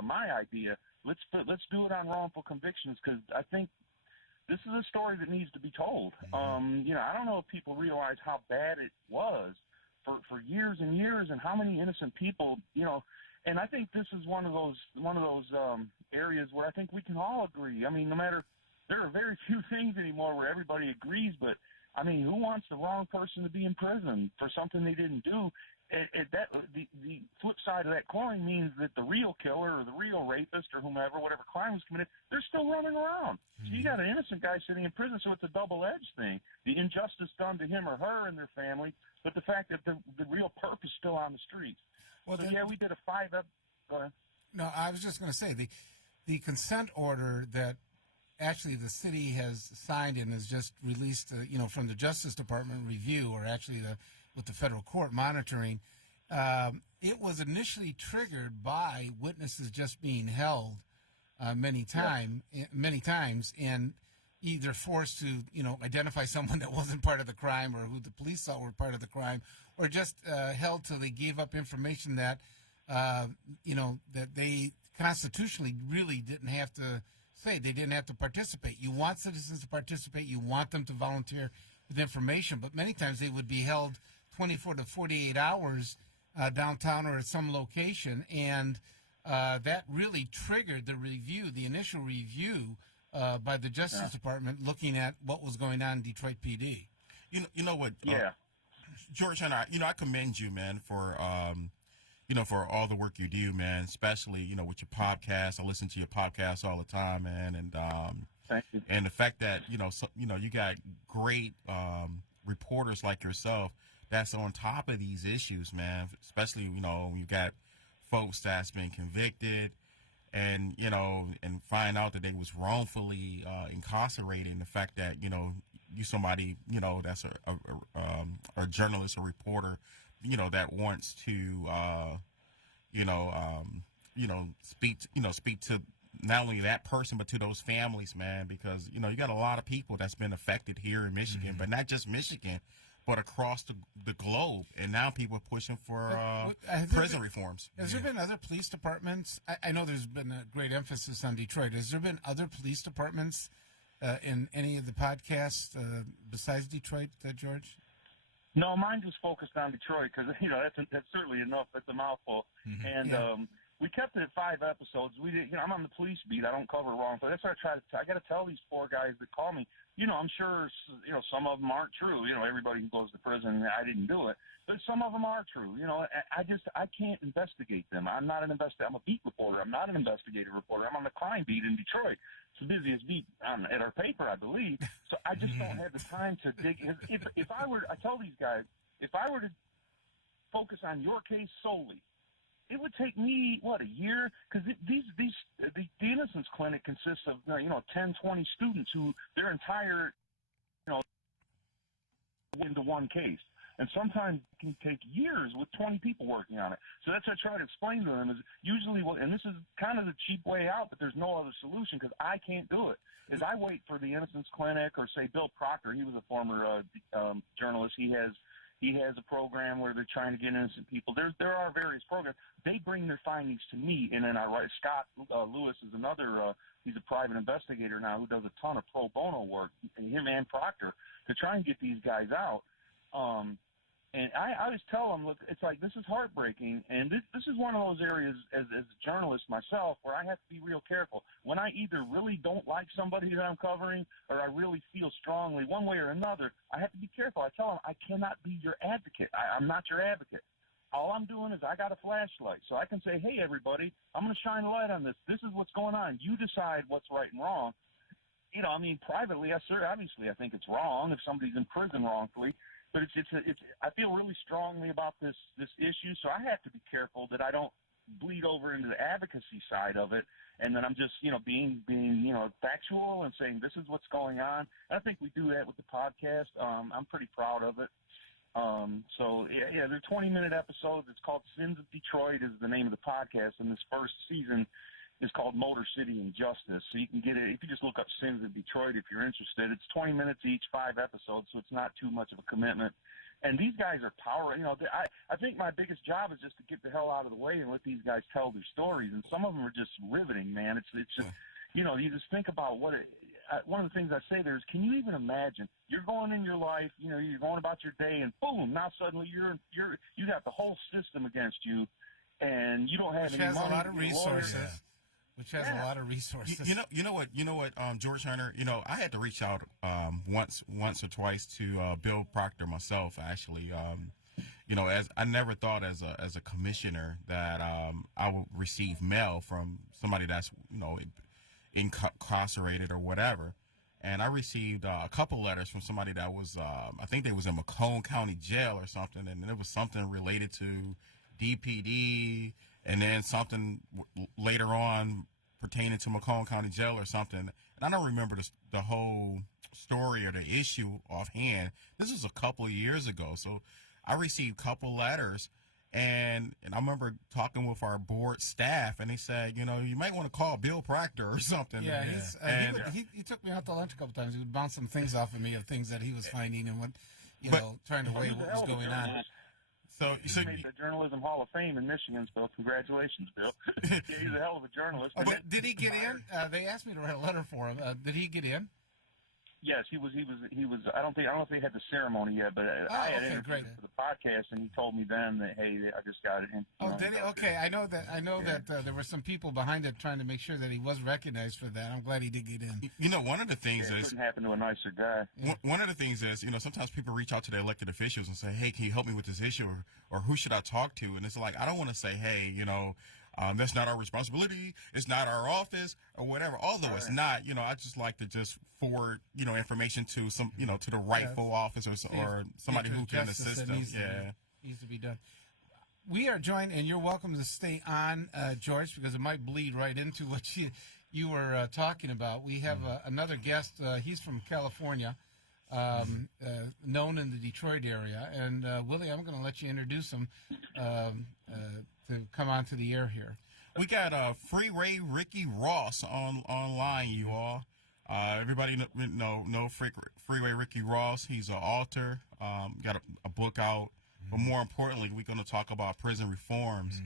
my idea. Let's do it on wrongful convictions because I think this is a story that needs to be told. I don't know if people realize how bad it was for years and years, and how many innocent people, and I think this is one of those areas where I think we can all agree. I mean, there are very few things anymore where everybody agrees, but I mean, who wants the wrong person to be in prison for something they didn't do? The flip side of that coin means that the real killer or the real rapist or whomever, whatever crime was committed, they're still running around. So you got an innocent guy sitting in prison, so it's a double-edged thing. The injustice done to him or her and their family, but the fact that the real perp is still on the streets. Well, so we did a 5-up. Go ahead. No, I was just going to say the consent order that actually the city has signed and has just released, from the Justice Department review, or actually with the federal court monitoring, it was initially triggered by witnesses just being held many times, and either forced to, identify someone that wasn't part of the crime or who the police thought were part of the crime, or just held till they gave up information that, that they constitutionally really didn't have to say. They didn't have to participate. You want citizens to participate. You want them to volunteer with information, but many times they would be held 24 to 48 hours downtown or at some location, and that really triggered the initial review by the Justice Department looking at what was going on in Detroit PD. You know what? George and I commend you, man, for for all the work you do, man. Especially with your podcast. I listen to your podcast all the time, man, and thank you. And the fact that you got great reporters like yourself that's on top of these issues, man. Especially you got folks that's been convicted, and and find out that they was wrongfully incarcerated. And the fact that you somebody that's a journalist or reporter that wants to speak to not only that person but to those families, man, because you got a lot of people that's been affected here in Michigan, but not just Michigan, but across the globe. And now people are pushing for prison reforms. Has there been other police departments? I know there's been a great emphasis on Detroit. Has there been other police departments in any of the podcasts besides Detroit, George? No, mine was focused on Detroit because that's certainly enough. That's a mouthful. And we kept it at 5 episodes. We did, I'm on the police beat. I don't cover wrongful. That's what I got to tell these 4 guys that call me. I'm sure some of them aren't true. Everybody who goes to prison, I didn't do it, but some of them are true. I can't investigate them. I'm not an investigator. I'm a beat reporter. I'm not an investigative reporter. I'm on the crime beat in Detroit. It's the busiest beat at our paper, I believe. So I just don't have the time to dig. If I tell these guys, if I were to focus on your case solely, it would take me, what, a year? Because the Innocence Clinic consists of, 10, 20 students who their entire, into one case. And sometimes it can take years with 20 people working on it. So that's what I try to explain to them is usually and this is kind of the cheap way out, but there's no other solution because I can't do it, is I wait for the Innocence Clinic or, say, Bill Proctor. He was a former journalist. He has a program where they're trying to get innocent people. There are various programs. They bring their findings to me, and then I write. Scott Lewis is another. He's a private investigator now who does a ton of pro bono work. Him and Proctor to try and get these guys out. And I always tell them, look, it's like this is heartbreaking, and this is one of those areas as a journalist myself where I have to be real careful. When I either really don't like somebody that I'm covering or I really feel strongly one way or another, I have to be careful. I tell them I cannot be your advocate. I'm not your advocate. All I'm doing is I got a flashlight, so I can say, hey, everybody, I'm going to shine a light on this. This is what's going on. You decide what's right and wrong. Privately, obviously, I think it's wrong if somebody's in prison wrongfully. But I feel really strongly about this issue, so I have to be careful that I don't bleed over into the advocacy side of it, and then I'm just being factual and saying this is what's going on. And I think we do that with the podcast. I'm pretty proud of it. They're 20-minute episodes. It's called Sins of Detroit is the name of the podcast, and this first season is called Motor City Injustice. So you can get it if you just look up Sins of Detroit if you're interested. It's 20 minutes each, 5 episodes, so it's not too much of a commitment. And these guys are power. I think my biggest job is just to get the hell out of the way and let these guys tell their stories. And some of them are just riveting, man. It's just, you just think about one of the things I say there is, can you even imagine? You're going in your life, you're going about your day, and boom, now suddenly you got the whole system against you, and you don't have any money. Which has a lot of resources. Which has a lot of resources. You know what, George Hunter. I had to reach out once or twice to Bill Proctor myself. Actually, as I never thought as a commissioner that I would receive mail from somebody that's incarcerated or whatever. And I received a couple letters from somebody that was I think they was in Macomb County Jail or something, and it was something related to DPD. And then something later on pertaining to Macomb County Jail or something. And I don't remember the whole story or the issue offhand. This was a couple of years ago. So I received a couple letters, and I remember talking with our board staff, and they said, you might want to call Bill Proctor or something. Yeah, he took me out to lunch a couple times. He would bounce some things off of me of things that he was finding and trying to weigh what was going on. So he made the Journalism Hall of Fame in Michigan, so congratulations, Bill. He's a hell of a journalist. Did he get in? They asked me to write a letter for him. Did he get in? Yes, he was. I don't know if they had the ceremony yet, but I had interviewed him for the podcast, and he told me then that hey, I just got it. Did he? Okay, I know that there were some people behind it trying to make sure that he was recognized for that. I'm glad he did get in. One of the things it couldn't happen to a nicer guy. One of the things is, sometimes people reach out to their elected officials and say, hey, can you help me with this issue, or who should I talk to? And it's like, I don't want to say, hey, that's not our responsibility. It's not our office or whatever. Although it's not, I just like to just forward, information to some, to the rightful office or somebody who can assist them. Needs to be done. We are joined, and you're welcome to stay on, George, because it might bleed right into what you were talking about. We have another guest. He's from California, known in the Detroit area. And Willie, I'm going to let you introduce him to come onto the air here. We got Freeway Ricky Ross online, you all. Everybody know Freeway Ricky Ross. He's an author. Got a book out. But more importantly, we're going to talk about prison reforms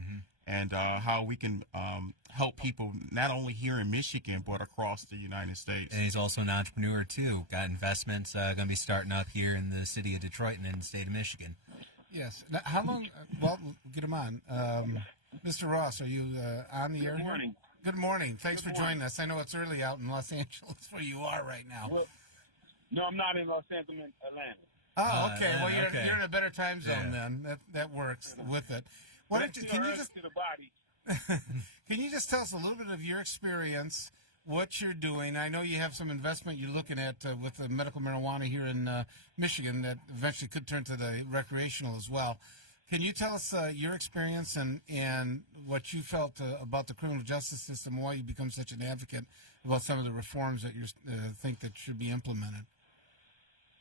and how we can help people not only here in Michigan but across the United States. And he's also an entrepreneur too. Got investments going to be starting up here in the city of Detroit and in the state of Michigan. Yes. Now, how long? Well, get him on. Mr. Ross, are you on the air? Good morning. Good morning. Thanks for joining us. I know it's early out in Los Angeles where you are right now. Well, no, I'm not in Los Angeles. I'm in Atlanta. Oh, okay. Well, you're in a better time zone then. That works with it. Why don't you? Can you just tell us a little bit of your experience, what you're doing? I know you have some investment you're looking at with the medical marijuana here in Michigan that eventually could turn to the recreational as well. Can you tell us your experience and what you felt about the criminal justice system, and why you become such an advocate about some of the reforms that you think that should be implemented?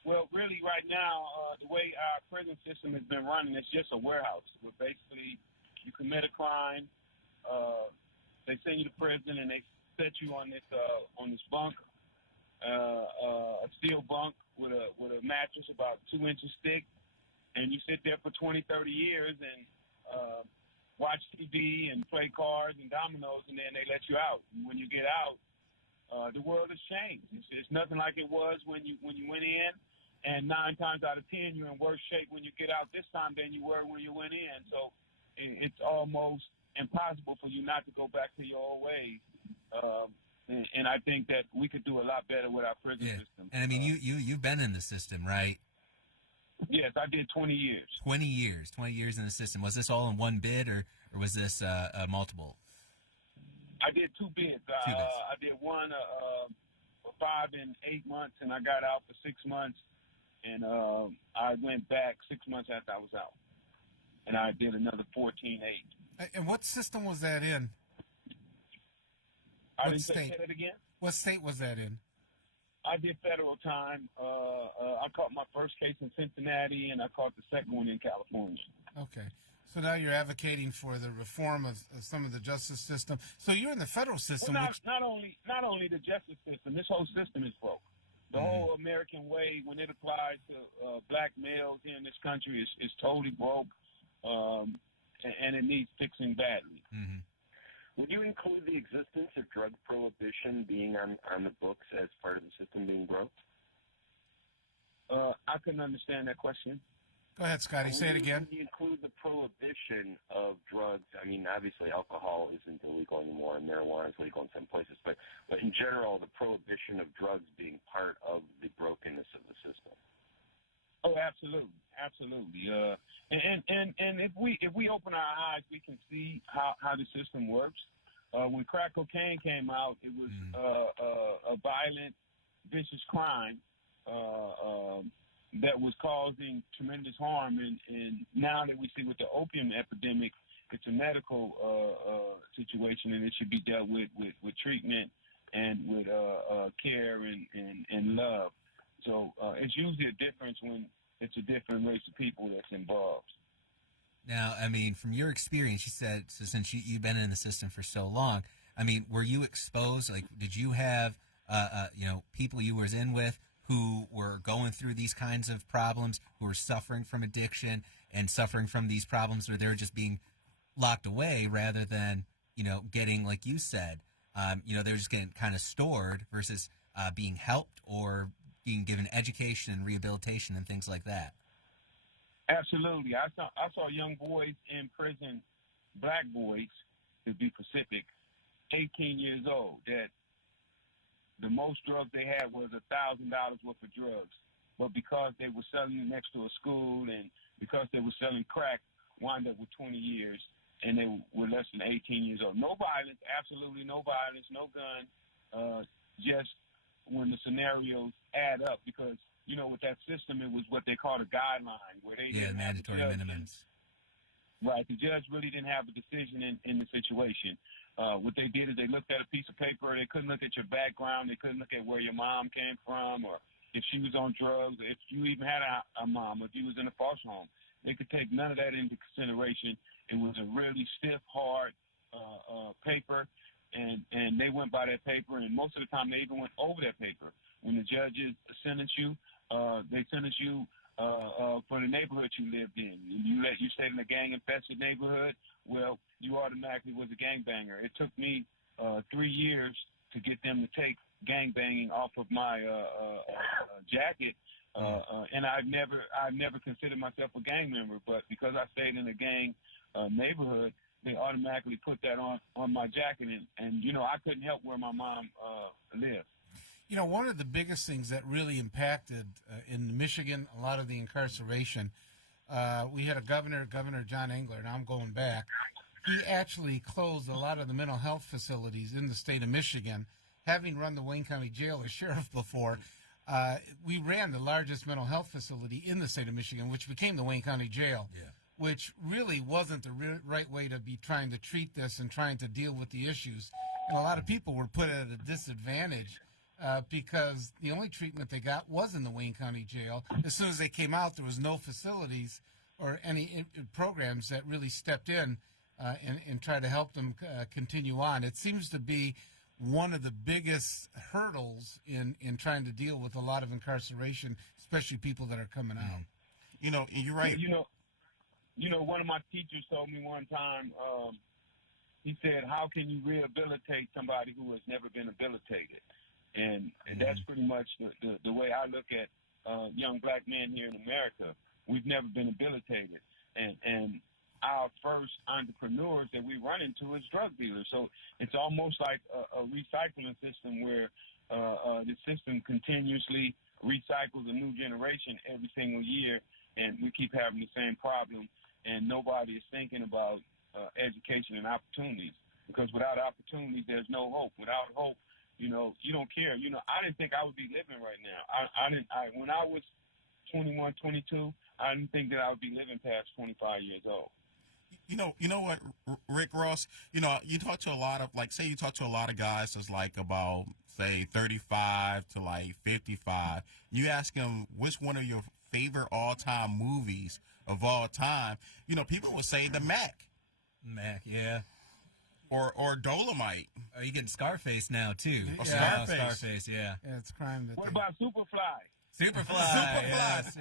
Well, really, right now, the way our prison system has been running, it's just a warehouse. Where basically, you commit a crime, they send you to prison, and they set you on this bunk, a steel bunk with a mattress about 2 inches thick, and you sit there for 20, 30 years and watch TV and play cards and dominoes, and then they let you out. And when you get out, the world has changed. It's nothing like it was when you went in, and 9 times out of 10, you're in worse shape when you get out this time than you were when you went in. So it's almost impossible for you not to go back to your old ways. And I think that we could do a lot better with our prison system. And I mean, you've been in the system, right? Yes, I did 20 years. 20 years in the system. Was this all in one bid, or was this multiple? I did 2 bids. I did one for 5 and 8 months, and I got out for 6 months. And I went back 6 months after I was out. And I did another 14-8. And what system was that in? I didn't say it again. What state was that in? I did federal time. I caught my first case in Cincinnati, and I caught the second one in California. Okay. So now you're advocating for the reform of some of the justice system. So you're in the federal system. Well, not only the justice system. This whole system is broke. The whole American way, when it applies to black males here in this country, is totally broke, and it needs fixing badly. Mm-hmm. Would you include the existence of drug prohibition being on the books as part of the system being broke? I couldn't understand that question. Go ahead, Scotty. Say it again. Would you include the prohibition of drugs? I mean, obviously alcohol isn't illegal anymore, and marijuana is legal in some places, but in general, the prohibition of drugs being part of the brokenness of the system. Oh, absolutely, absolutely. And if we open our eyes, we can see how the system works. When crack cocaine came out, it was a violent, vicious crime that was causing tremendous harm. And now that we see with the opium epidemic, it's a medical situation, and it should be dealt with treatment and with care and love. So it's usually a difference when it's a different race of people that's involved. Now, I mean, from your experience, you said, so since you've been in the system for so long, I mean, were you exposed? Like, did you have, people you was in with who were going through these kinds of problems, who were suffering from addiction and suffering from these problems, or they're just being locked away rather than, getting, like you said, they're just getting kind of stored versus being helped or being given education and rehabilitation and things like that? Absolutely. I saw young boys in prison, black boys, to be specific, 18 years old, that the most drugs they had was $1,000 worth of drugs. But because they were selling it next to a school and because they were selling crack, wound up with 20 years, and they were less than 18 years old. No violence, absolutely no violence, no gun, just when the scenarios add up, because with that system, it was what they called a guideline, where they mandatory minimums. Right, the judge really didn't have a decision in the situation. What they did is they looked at a piece of paper. They couldn't look at your background. They couldn't look at where your mom came from, or if she was on drugs, if you even had a mom, or if you was in a foster home. They could take none of that into consideration. It was a really stiff, hard paper. And they went by that paper, and most of the time they even went over that paper. When the judges sentence you, they sentence you for the neighborhood you lived in. You stayed in a gang-infested neighborhood, well, you automatically was a gangbanger. It took me 3 years to get them to take gangbanging off of my jacket, and I've never considered myself a gang member, but because I stayed in a gang neighborhood, they automatically put that on my jacket, and I couldn't help where my mom lived. One of the biggest things that really impacted in Michigan a lot of the incarceration, we had a Governor John Engler, and I'm going back. He actually closed a lot of the mental health facilities in the state of Michigan. Having run the Wayne County Jail as sheriff before, we ran the largest mental health facility in the state of Michigan, which became the Wayne County Jail. Yeah. which really wasn't the right way to be trying to treat this and trying to deal with the issues. And a lot of people were put at a disadvantage because the only treatment they got was in the Wayne County Jail. As soon as they came out, there was no facilities or any programs that really stepped in and tried to help them continue on. It seems to be one of the biggest hurdles in trying to deal with a lot of incarceration, especially people that are coming out. You know, you're right. You know, one of my teachers told me one time, he said, how can you rehabilitate somebody who has never been habilitated? And that's pretty much the way I look at young black men here in America. We've never been habilitated. And our first entrepreneurs that we run into is drug dealers. So it's almost like a recycling system where the system continuously recycles a new generation every single year, and we keep having the same problem, and nobody is thinking about education and opportunities, because without opportunities, there's no hope. Without hope, you know, you don't care. You know, I didn't think I would be living right now. When I was 21, 22, I didn't think that I would be living past 25 years old. You know what, Rick Ross, you know, you talk to a lot of, like, say you talk to a lot of guys that's like about, say, 35 to like 55. You ask them, which one of your favorite all-time movies of all time, you know, people would say the Mac. Mac, yeah. Or Dolomite. Oh, you getting Scarface now, too. Yeah. Scarface, yeah. Yeah, it's crime. What about Superfly? Superfly, yes.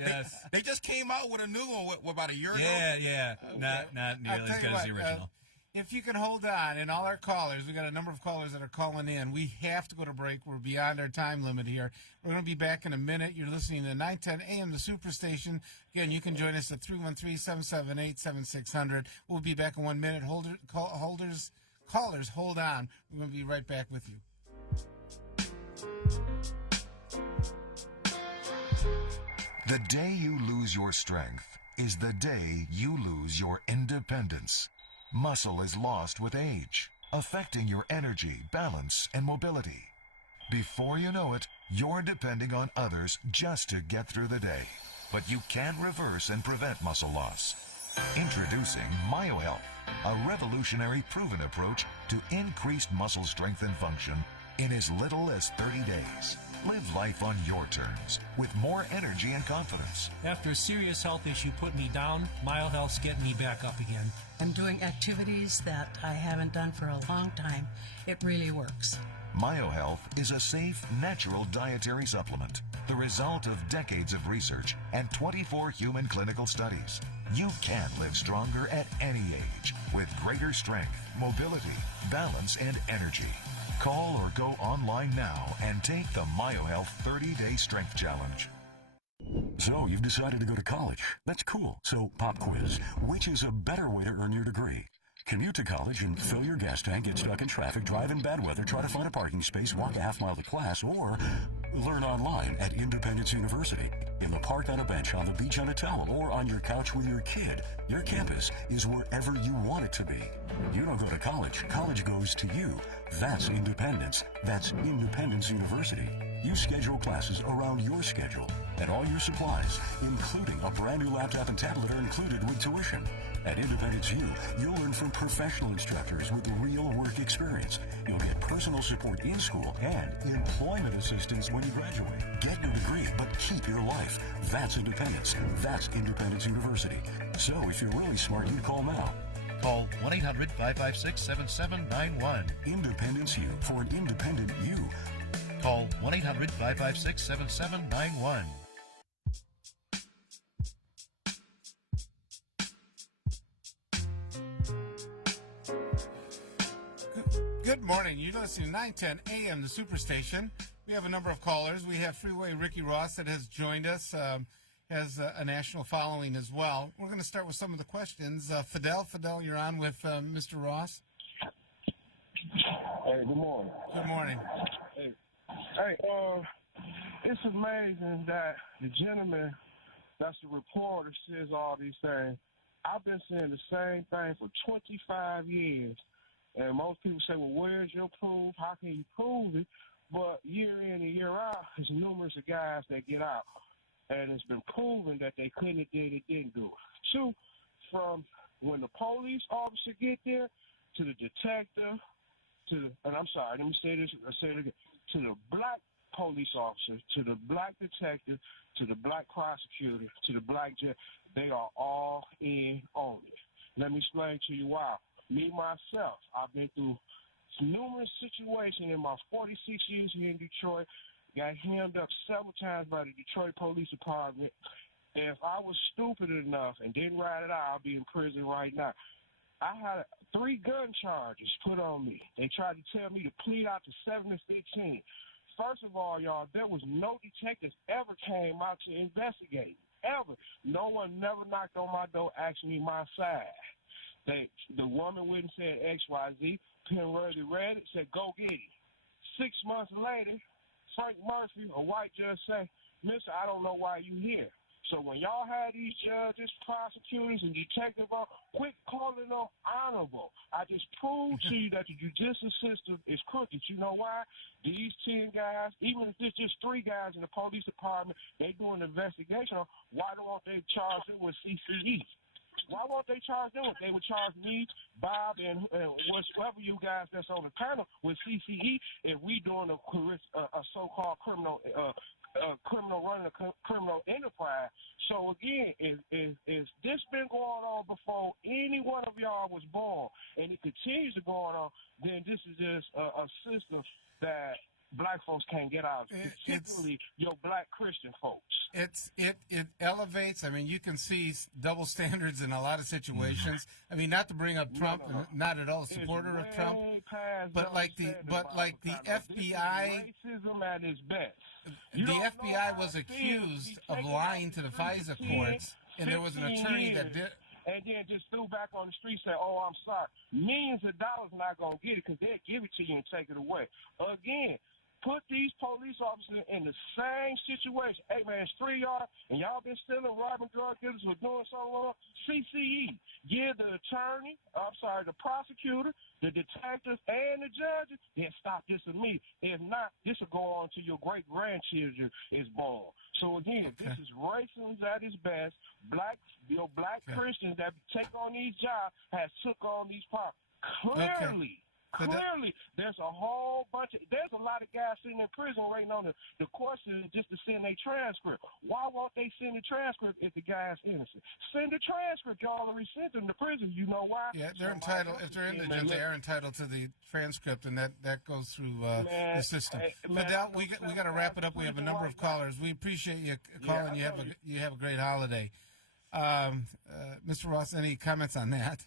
They just came out with a new one about a year ago. Yeah. Not nearly as good as the original. If you can hold on, and all our callers, we got a number of callers that are calling in. We have to go to break. We're beyond our time limit here. We're going to be back in a minute. You're listening to 910 AM, the Superstation. Again, you can join us at 313-778-7600. We'll be back in 1 minute. Callers, hold on. We're going to be right back with you. The day you lose your strength is the day you lose your independence. Muscle is lost with age, affecting your energy, balance, and mobility. Before you know it, you're depending on others just to get through the day. But you can reverse and prevent muscle loss. Introducing MyoHealth, a revolutionary proven approach to increased muscle strength and function in as little as 30 days. Live life on your terms with more energy and confidence. After a serious health issue put me down, MyoHealth's getting me back up again. I'm doing activities that I haven't done for a long time. It really works. MyoHealth is a safe, natural dietary supplement, the result of decades of research and 24 human clinical studies. You can live stronger at any age with greater strength, mobility, balance, and energy. Call or go online now and take the MyoHealth 30-Day Strength Challenge. So, you've decided to go to college. That's cool. So, pop quiz. Which is a better way to earn your degree? Commute to college and fill your gas tank, get stuck in traffic, drive in bad weather, try to find a parking space, walk a half mile to class, or learn online at Independence University. In the park, on a bench, on the beach, on a towel, or on your couch with your kid. Your campus is wherever you want it to be. You don't go to college. College goes to you. That's independence. That's Independence University. You schedule classes around your schedule, and all your supplies, including a brand new laptop and tablet, are included with tuition. At Independence U, you'll learn from professional instructors with real work experience. You'll get personal support in school and employment assistance when you graduate. Get your degree, but keep your life. That's independence. That's Independence University. So if you're really smart, you call now. Call 1-800-556-7791. Independence U for an independent you. Call 1-800-556-7791. Good morning. You're listening to 910 AM, the Superstation. We have a number of callers. We have Freeway Ricky Ross that has joined us, has a national following as well. We're going to start with some of the questions. Fidel, you're on with Mr. Ross. Hey, good morning. Good morning. Hey, it's amazing that the gentleman that's the reporter says all these things. I've been saying the same thing for 25 years. And most people say, well, where's your proof? How can you prove it? But year in and year out, there's numerous of guys that get out. And it's been proven that they couldn't have did it, didn't do it. 2, from when the police officer get there to the detective and I'm sorry, let me say this, say it again, to the black police officer, to the black detective, to the black prosecutor, to the black judge, they are all in on it. Let me explain to you why. Me, myself, I've been through numerous situations in my 46 years here in Detroit, got hemmed up several times by the Detroit Police Department. If I was stupid enough and didn't write it out, I'd be in prison right now. I had 3 gun charges put on me. They tried to tell me to plead out to 7 to 15. First of all, y'all, there was no detectives ever came out to investigate. Ever. No one never knocked on my door asking me my side. The woman wouldn't say XYZ. Penworthy read it, said, go get it. 6 months later, Frank Murphy, a white judge, said, mister, I don't know why you here. So when y'all had these judges, prosecutors, and detectives on, quit calling them honorable. I just proved to you that the judicial system is crooked. You know why? These 10 guys, even if it's just 3 guys in the police department, they doing an investigation on why don't they charge them with CCE? Why won't they charge them? They would charge me, Bob, and whatever you guys that's on the panel with CCE if we doing a so-called criminal running a criminal enterprise. So again, if this been going on before any one of y'all was born, and it continues to go on, then this is just a system that black folks can't get out of, particularly your black Christian folks. It elevates. I mean, you can see double standards in a lot of situations. I mean, not to bring up Trump, not at all a supporter of Trump, but like the FBI, racism at its best. The FBI was accused of lying to the FISA courts, and there was an attorney that did. And then just threw back on the street, say, oh, I'm sorry. Millions of dollars not going to get it because they'll give it to you and take it away. Again, put these police officers in the same situation. Hey, man, it's 3 yards, and y'all been stealing, robbing drug dealers for doing so long. CCE. Give the attorney, the prosecutor, the detectives, and the judges, then stop this immediately. If not, this will go on to your great-grandchildren is born. So, again, this is racism at its best. Black Christians that take on these jobs has took on these problems. Clearly, there's a whole there's a lot of guys sitting in prison waiting on the courses just to send their transcript. Why won't they send the transcript if the guy's innocent? Send the transcript. Y'all already sent them to prison. You know why? Yeah, they're entitled. If they're indigent, they are entitled to the transcript, and that goes through the system. Fidel, we got to wrap it up. We have a number of callers. We appreciate you calling. You have a great holiday. Mr. Ross, any comments on that?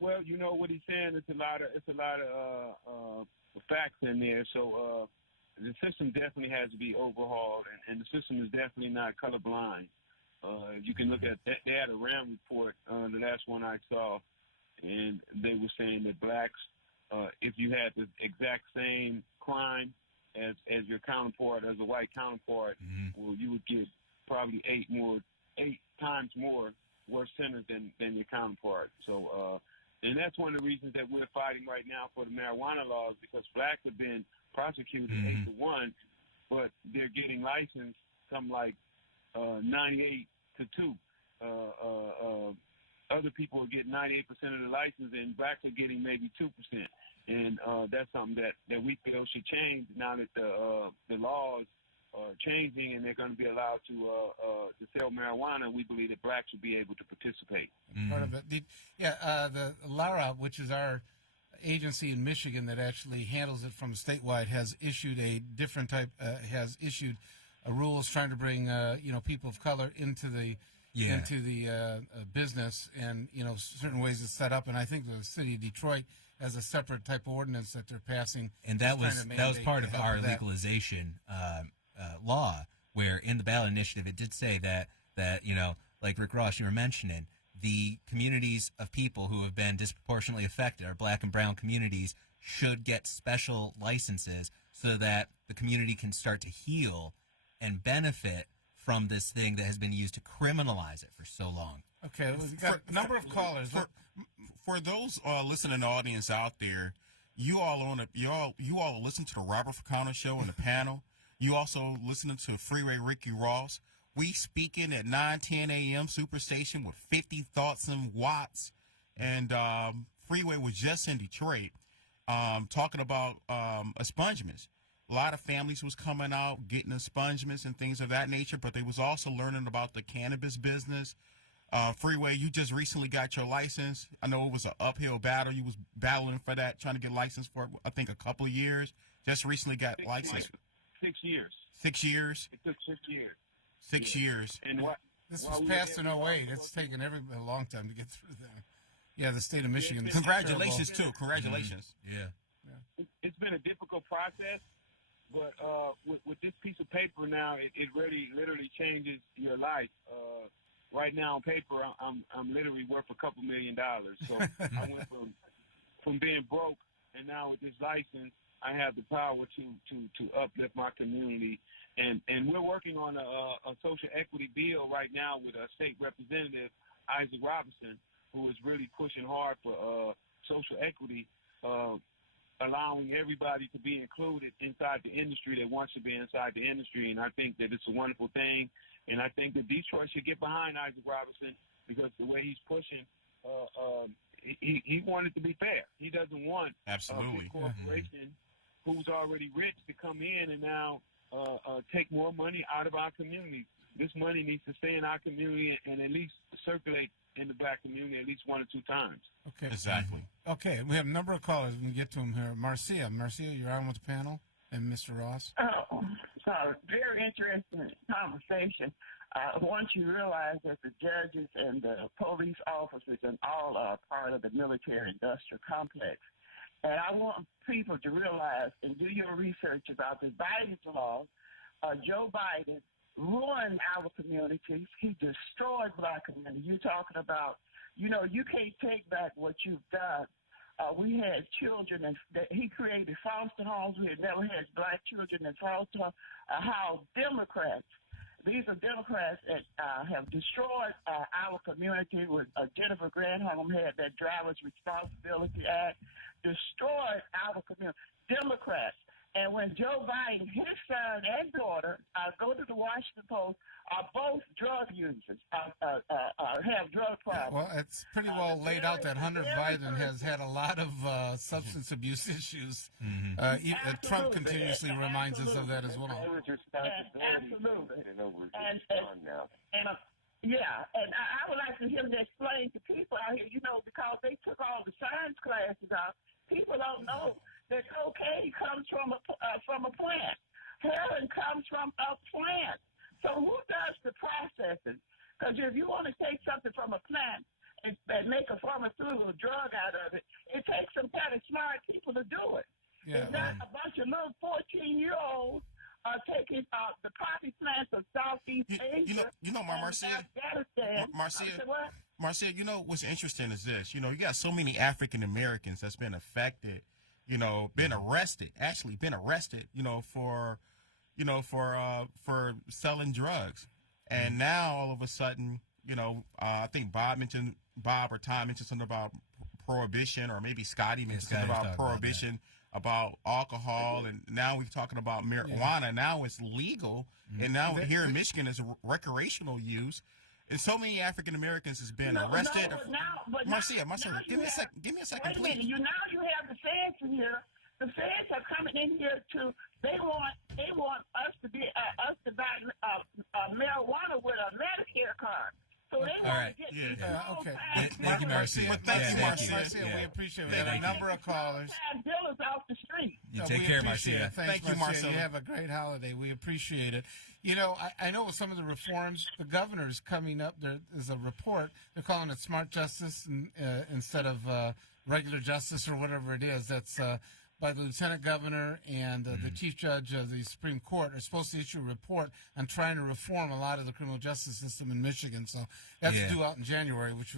Well, you know what he's saying. It's a lot of facts in there. So the system definitely has to be overhauled, and the system is definitely not colorblind. You can look at that. They had a RAM report, the last one I saw, and they were saying that blacks, if you had the exact same crime as your counterpart, as a white counterpart, well, you would get probably 8 times more worse sinners than your counterpart. So, and that's one of the reasons that we're fighting right now for the marijuana laws, because blacks have been prosecuted 8-1, but they're getting licensed something like 98-2. Other people are getting 98% of the license, and blacks are getting maybe 2%. And that's something that we feel should change now that the laws are changing and they're going to be allowed to sell marijuana. We believe that blacks should be able to participate. Part of it. The LARA, which is our agency in Michigan that actually handles it from statewide, has issued a different type. Has issued rules trying to bring people of color into the business, and certain ways it's set up. And I think the city of Detroit has a separate type of ordinance that they're passing. And that was part of our legalization law, where in the ballot initiative it did say that like Rick Ross, you were mentioning, the communities of people who have been disproportionately affected, our black and brown communities, should get special licenses so that the community can start to heal and benefit from this thing that has been used to criminalize it for so long. Okay, we've got a number of callers. For those listening audience out there, you all listen to the Robert Ficano show and the panel. You also listening to Freeway Ricky Ross. We speaking at 9:10 AM Superstation with 50 thoughts and watts. And Freeway was just in Detroit talking about expungements. A lot of families was coming out, getting expungements and things of that nature, but they was also learning about the cannabis business. Freeway, you just recently got your license. I know it was an uphill battle. You was battling for that, trying to get licensed for, I think, a couple of years. Just recently got licensed. 6 years. 6 years? It took 6 years. 6 years. And what? This was passed in 08. It's taken a long time to get through there. Yeah, the state of Michigan. Congratulations, too. Congratulations. Yeah. It's been a difficult process, but with this piece of paper now, it really literally changes your life. Right now on paper, I'm literally worth a couple $1 million. So I went from being broke, and now with this license, I have the power to uplift my community. And we're working on a social equity bill right now with a state representative, Isaac Robinson, who is really pushing hard for social equity, allowing everybody to be included inside the industry that wants to be inside the industry. And I think that it's a wonderful thing. And I think that Detroit should get behind Isaac Robinson because the way he's pushing, he wanted to be fair. He doesn't want a big corporation who's already rich to come in and now take more money out of our community. This money needs to stay in our community and at least circulate in the black community at least 1 or 2 times. Okay. Exactly. Okay, we have a number of callers. We can get to them here. Marcia, you're on with the panel, and Mr. Ross. Oh, very interesting conversation. Once you realize that the judges and the police officers and all are part of the military-industrial complex. And I want people to realize and do your research about the Biden's law. Joe Biden ruined our communities. He destroyed black communities. You're talking about, you can't take back what you've done. We had children, and he created foster homes. We had never had black children in foster homes. How these are Democrats that have destroyed our community. With Jennifer Granholm had that Driver's Responsibility Act, destroyed our community. Democrats. And when Joe Biden, his son and daughter, go to the Washington Post, are both drug users, have drug problems. Well, it's pretty well laid out that Hunter Biden has had a lot of substance abuse issues. Trump continuously reminds us of that as well. Absolutely. And I would like for him to explain to people out here, because they took all the science classes out. People don't know that cocaine comes from a plant. Heroin comes from a plant. So who does the processing? Because if you want to take something from a plant and make a pharmaceutical drug out of it, it takes some kind of smart people to do it. Yeah, it's not a bunch of little 14-year-olds taking the poppy plants of Southeast Asia. Marcia, what's interesting is this. You got so many African Americans that's been affected, been arrested, for selling drugs. And now all of a sudden, I think Tom mentioned something about prohibition, or maybe Scotty mentioned something about prohibition, about alcohol, and now we're talking about marijuana. Yeah. Now it's legal, and now here in Michigan it's recreational use. And so many African Americans has been arrested. Marcia, give me a second, please. Wait a minute. Now you have the feds in here. The feds are coming in here they want us to buy marijuana with a Medicare card. So they want to get okay. Thank you, Marcia. Marcia, we appreciate it. We have a number of callers. Dealers off the street. You take care, Marcia. Thank you, Marcia. You have a great holiday. We appreciate it. I know with some of the reforms, the governor's coming up. There is a report. They're calling it smart justice instead of regular justice or whatever it is. That's by the lieutenant governor and the chief judge of the Supreme Court are supposed to issue a report on trying to reform a lot of the criminal justice system in Michigan. So that's due out in January, which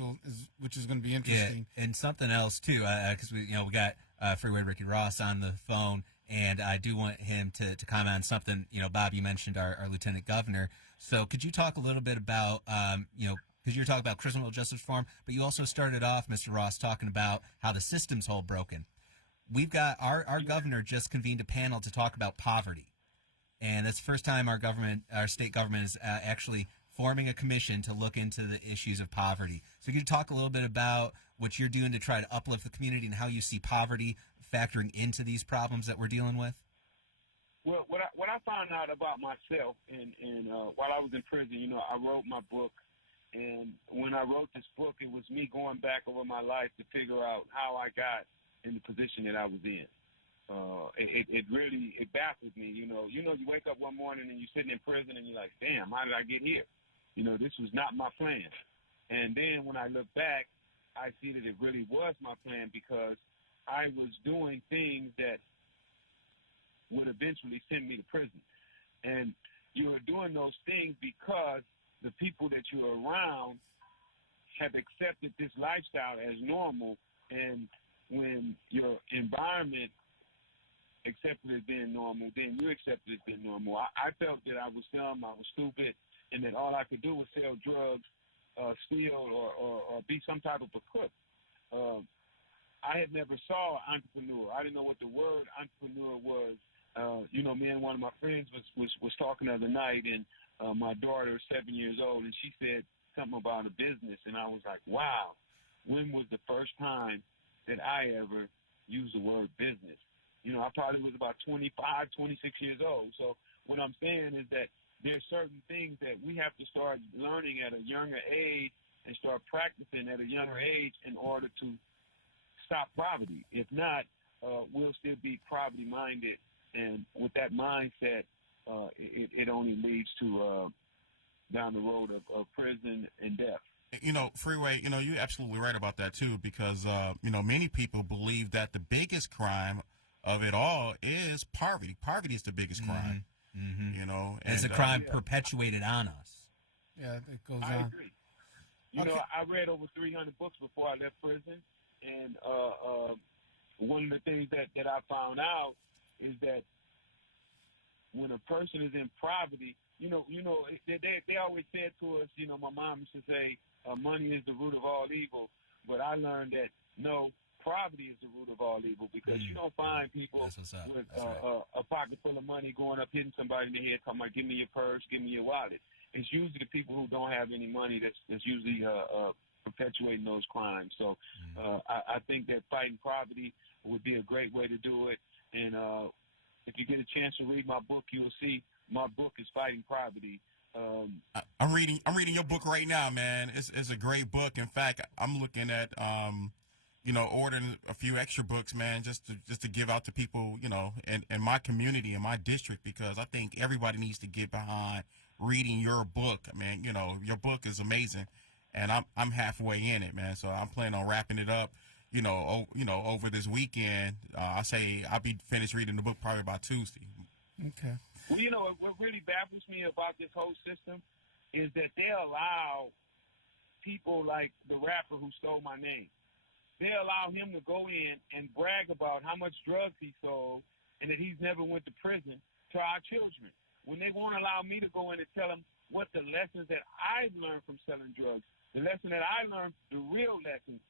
is going to be interesting. Yeah, and something else too, because we got Freeway Ricky Ross on the phone, and I do want him to comment on something. Bob, you mentioned our lieutenant governor. So could you talk a little bit about because you were talking about criminal justice reform, but you also started off, Mr. Ross, talking about how the system's whole broken. We've got our governor just convened a panel to talk about poverty. and it's the first time our state government is actually forming a commission to look into the issues of poverty. So could you talk a little bit about what you're doing to try to uplift the community and how you see poverty factoring into these problems that we're dealing with? Well, what I found out about myself, and while I was in prison, you know, I wrote my book, and when I wrote this book, it was me going back over my life to figure out how I got in the position that I was in. It really baffled me. You wake up one morning and you're sitting in prison and you're like, damn, how did I get here? You know, this was not my plan. And then when I look back, I see that it really was my plan, because I was doing things that would eventually send me to prison. And you're doing those things because the people that you're around have accepted this lifestyle as normal. And when your environment accepted as being normal, then you accept it as being normal. I felt that I was dumb, I was stupid, and that all I could do was sell drugs, steal, or be some type of a crook. I had never saw an entrepreneur. I didn't know what the word entrepreneur was. Me and one of my friends was talking the other night, and my daughter is 7 years old, and she said something about a business, and I was like, wow, when was the first time that I ever used the word business? You know, I probably was about 25, 26 years old. So what I'm saying is that there's certain things that we have to start learning at a younger age and start practicing at a younger age in order to stop poverty. If not, we'll still be poverty-minded, and with that mindset, it only leads to down the road of prison and death. You know, Freeway, you know, you're absolutely right about that, too, because, many people believe that the biggest crime of it all is poverty. Poverty is the biggest crime, you know. It's a crime perpetuated on us. Yeah, it goes on. I agree. You know, I read over 300 books before I left prison, and one of the things that I found out is that when a person is in poverty, they always said to us, you know, my mom used to say, money is the root of all evil, but I learned that, no, poverty is the root of all evil, because you don't find people with a pocket full of money going up hitting somebody in the head talking about, give me your purse, give me your wallet. It's usually the people who don't have any money that's usually perpetuating those crimes. So I think that fighting poverty would be a great way to do it. And if you get a chance to read my book, you'll see my book is Fighting Poverty. I'm reading your book right now, man. It's a great book. In fact, I'm looking at ordering a few extra books, man, just to give out to people, you know, in my community, in my district, because I think everybody needs to get behind reading your book, man. You know, your book is amazing, and I'm halfway in it, man. So I'm planning on wrapping it up, over this weekend. I say I'll be finished reading the book probably by Tuesday. Okay. Well, you know, what really baffles me about this whole system is that they allow people like the rapper who stole my name. They allow him to go in and brag about how much drugs he sold and that he's never went to prison to our children, when they won't allow me to go in and tell them what the lessons that I've learned from selling drugs, the lesson that I learned, the real lessons.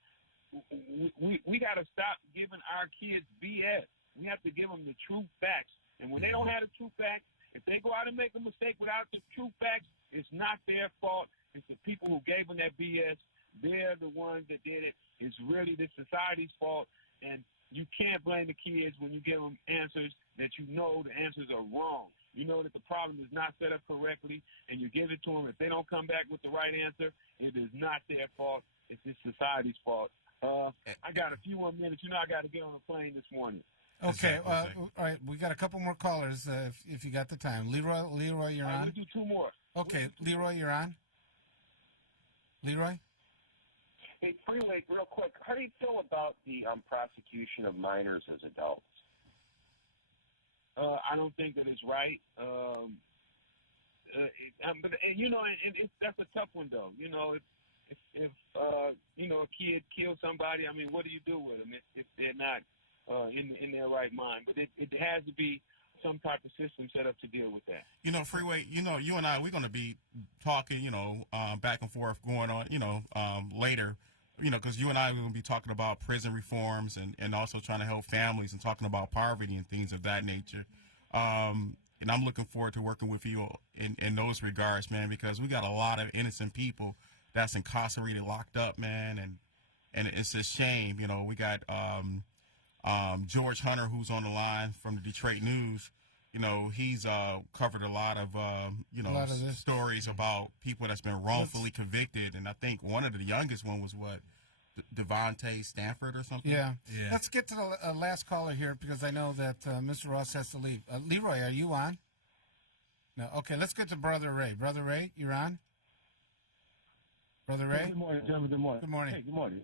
We got to stop giving our kids BS. We have to give them the true facts. And when they don't have the true facts, if they go out and make a mistake without the true facts, it's not their fault. It's the people who gave them that BS. They're the ones that did it. It's really the society's fault. And you can't blame the kids when you give them answers that you know the answers are wrong. You know that the problem is not set up correctly, and you give it to them. If they don't come back with the right answer, it is not their fault. It's the society's fault. I got a few more minutes. You know I got to get on a plane this morning. Okay, all right. We got a couple more callers if you got the time. Leroy, you're on. We'll do two more. Okay, Leroy, you're on. Leroy? Hey, Freeway, real quick, how do you feel about the prosecution of minors as adults? I don't think that it's right. That's a tough one, though. You know, if a kid kills somebody, I mean, what do you do with them if they're not in their right mind? But it has to be some type of system set up to deal with that. You know, Freeway, you and I, we're going to be talking, back and forth going on, later, because you and I are going to be talking about prison reforms and also trying to help families and talking about poverty and things of that nature. And I'm looking forward to working with you in those regards, man, because we got a lot of innocent people that's incarcerated, locked up, man, and it's a shame. You know, we got George Hunter, who's on the line from the Detroit News. You know, he's covered a lot of stories about people that's been wrongfully convicted, and I think one of the youngest one was Devontae Stanford or something. Yeah. Let's get to the last caller here because I know that Mr. Ross has to leave. Leroy, are you on? No. Okay, let's get to Brother Ray. Brother Ray, you're on? Brother Ray? Good morning, gentlemen. Good morning. Good morning. Hey, good morning.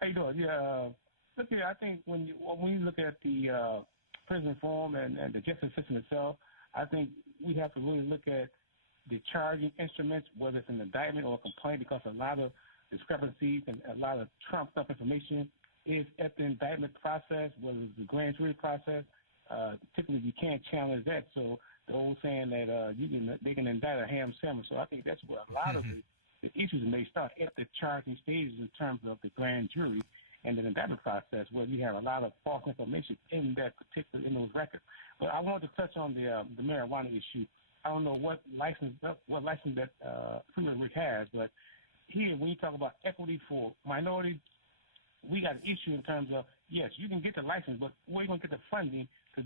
How you doing? Yeah. Look here, I think when you look at the prison reform and the justice system itself, I think we have to really look at the charging instruments, whether it's an indictment or a complaint, because a lot of discrepancies and a lot of trumped up information is at the indictment process, whether it's the grand jury process. Typically, you can't challenge that. So the old saying that they can indict a ham sandwich. So I think that's where a lot of the issues may start at the charging stages in terms of the grand jury and the indictment process, where you have a lot of false information in those records. But I wanted to touch on the marijuana issue. I don't know what license that Freeway Rick has, but here, when you talk about equity for minorities, we got an issue in terms of, yes, you can get the license, but where are you going to get the funding to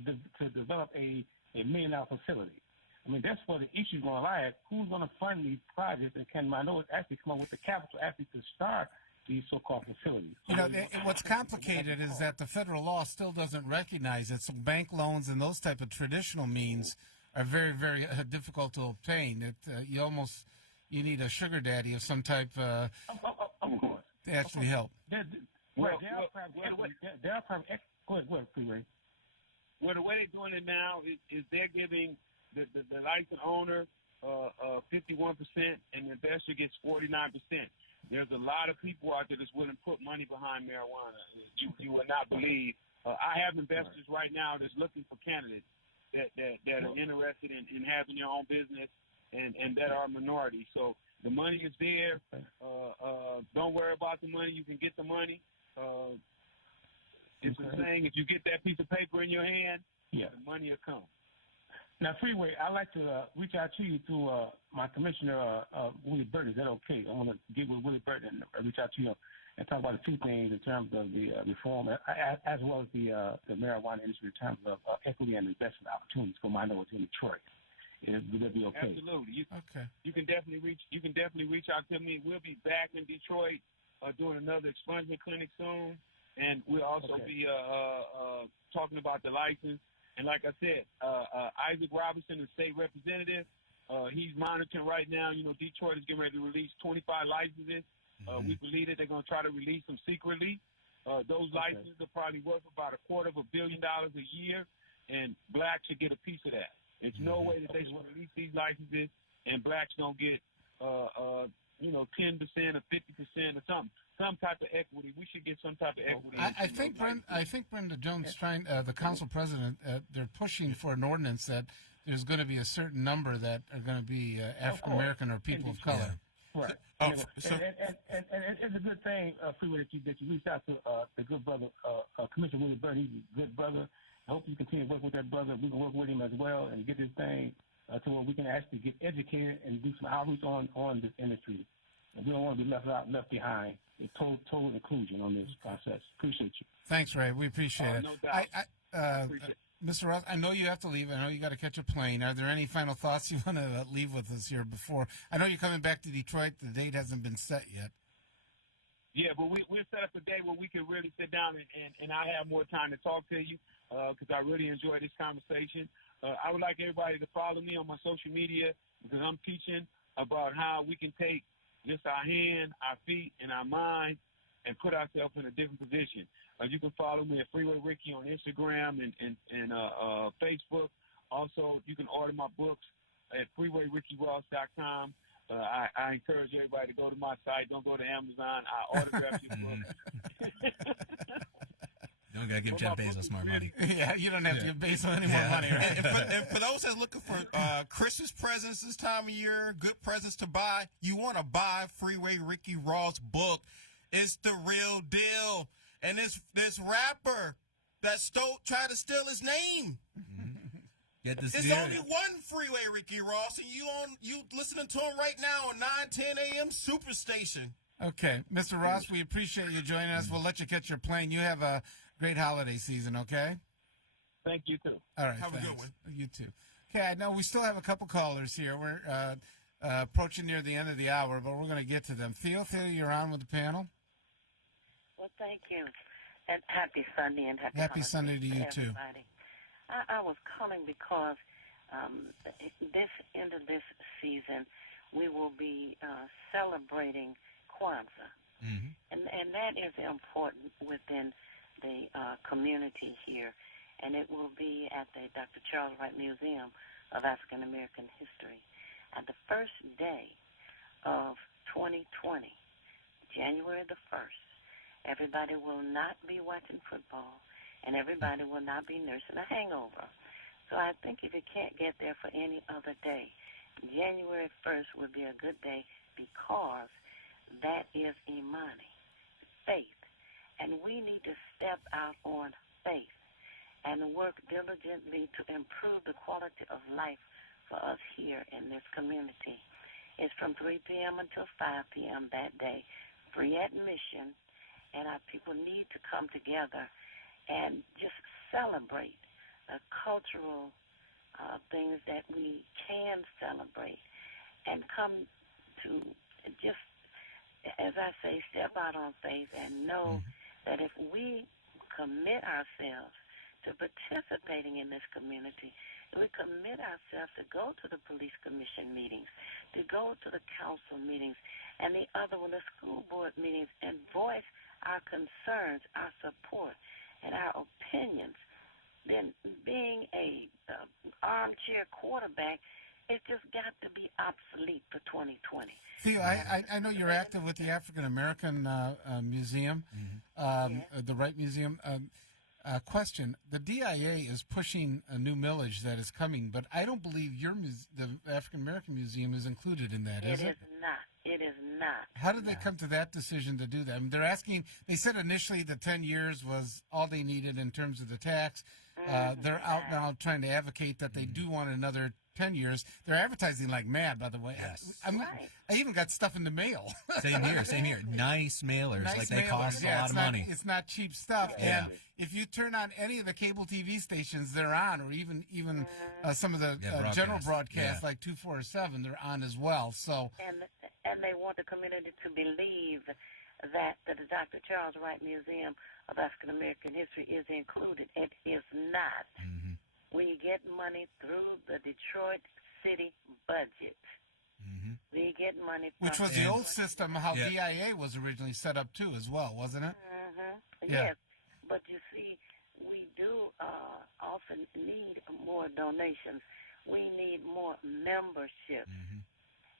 develop a $1 million facility? I mean, that's where the issue is going to lie at. Who's going to fund these projects, and can minorities actually come up with the capital actually to start these so-called facilities? You know, and what's complicated is that the federal law still doesn't recognize it, so bank loans and those type of traditional means are very, very difficult to obtain. You need a sugar daddy of some type to actually help. Go ahead, Freeway. Well, the way they're doing it now is they're giving the license owner 51%, and the investor gets 49%. There's a lot of people out there that's willing to put money behind marijuana. You would not believe. I have investors right now that's looking for candidates that are interested in having their own business and that are minorities. So the money is there. Don't worry about the money. You can get the money. It's the saying, if you get that piece of paper in your hand, the money will come. Now, Freeway, I'd like to reach out to you through my commissioner, Willie Burton. Is that okay? I want to get with Willie Burton and reach out to you and talk about the two things in terms of the reform as well as the marijuana industry in terms of equity and investment opportunities for minorities in Detroit. Would that be okay? Absolutely. You can definitely reach out to me. We'll be back in Detroit doing another expungement clinic soon, and we'll also be talking about the license. And like I said, Isaac Robinson, the state representative, he's monitoring right now. You know, Detroit is getting ready to release 25 licenses. We believe that they're going to try to release them secretly. Those licenses are probably worth about $250 million a year, and blacks should get a piece of that. There's no way that they will release these licenses and blacks don't get, 10% or 50% or something. Some type of equity. We should get some type of equity. I think Brenda Jones, the council president, they're pushing for an ordinance that there's going to be a certain number that are going to be African American or people of color. Right. And it's a good thing, Freeway, that you reached out to the good brother, Commissioner Willie Burton. He's a good brother. I hope you continue to work with that brother. We can work with him as well and get this thing to where we can actually get educated and do some outreach on this industry. And we don't want to be left behind. It's total inclusion on this process. Appreciate you. Thanks, Ray. We appreciate it. No doubt. Mr. Ross, I know you have to leave. I know you got to catch a plane. Are there any final thoughts you want to leave with us here before? I know you're coming back to Detroit. The date hasn't been set yet. Yeah, but we'll set up a day where we can really sit down and I have more time to talk to you because I really enjoy this conversation. I would like everybody to follow me on my social media because I'm teaching about how we can take just our hand, our feet, and our mind and put ourselves in a different position. You can follow me at Freeway Ricky on Instagram and Facebook. Also, you can order my books at freewayrickyross.com. I encourage everybody to go to my site. Don't go to Amazon. I autograph your book. You don't got to give Jeff Bezos more money. Yeah, you don't have to give Bezos any more money. Right? And for those that's looking for Christmas presents this time of year, good presents to buy, you want to buy Freeway Ricky Ross' book. It's the real deal. And this rapper that tried to steal his name. Get the There's spirit. only one Freeway, Ricky Ross, and you listening to him right now on 910 AM Superstation. Okay, Mr. Ross, we appreciate you joining us. We'll let you catch your plane. You have a great holiday season, okay? Thank you, too. All right, Have thanks. a good one. You too. Okay, I know we still have a couple callers here. We're approaching near the end of the hour, but we're going to get to them. Theo, you're on with the panel. Well, thank you. And happy Sunday and happy Happy holidays Sunday to you, too. everybody. I was calling because this end of this season, we will be celebrating Kwanzaa. Mm-hmm. And that is important within the community here. And it will be at the Dr. Charles Wright Museum of African American History. And the first day of 2020, January the 1st, everybody will not be watching football, and everybody will not be nursing a hangover. So I think if you can't get there for any other day, January 1st would be a good day because that is Imani, faith. And we need to step out on faith and work diligently to improve the quality of life for us here in this community. It's from 3 p.m. until 5 p.m. that day, free admission, and our people need to come together and just celebrate the cultural things that we can celebrate and come to just, as I say, step out on faith and know that if we commit ourselves to participating in this community, if we commit ourselves to go to the police commission meetings, to go to the council meetings, and the other one, the school board meetings, and voice our concerns, our support, and our opinions, then being a armchair quarterback, it's just got to be obsolete for 2020. Theo, I know you're active with the African American Museum, the Wright Museum. Question: the DIA is pushing a new millage that is coming, but I don't believe the African American Museum is included in that. Is it? It is not. It is not. How did they come to that decision to do that? I mean, they're asking. They said initially the 10 years was all they needed in terms of the tax. They're out now trying to advocate that they do want another 10 years. They're advertising like mad, by the way. Yes. I even got stuff in the mail. Same here. Nice mailers. Nice they cost a lot of money. It's not cheap stuff. Yeah. And if you turn on any of the cable TV stations they're on, or even some of the general broadcasts like 247, they're on as well. So and they want the community to believe that the Dr. Charles Wright Museum of African American History is included. It is not. We get money through the Detroit City budget. We get money from which was the old system, how DIA was originally set up too, as well, wasn't it? Yes, but you see, we do often need more donations. We need more membership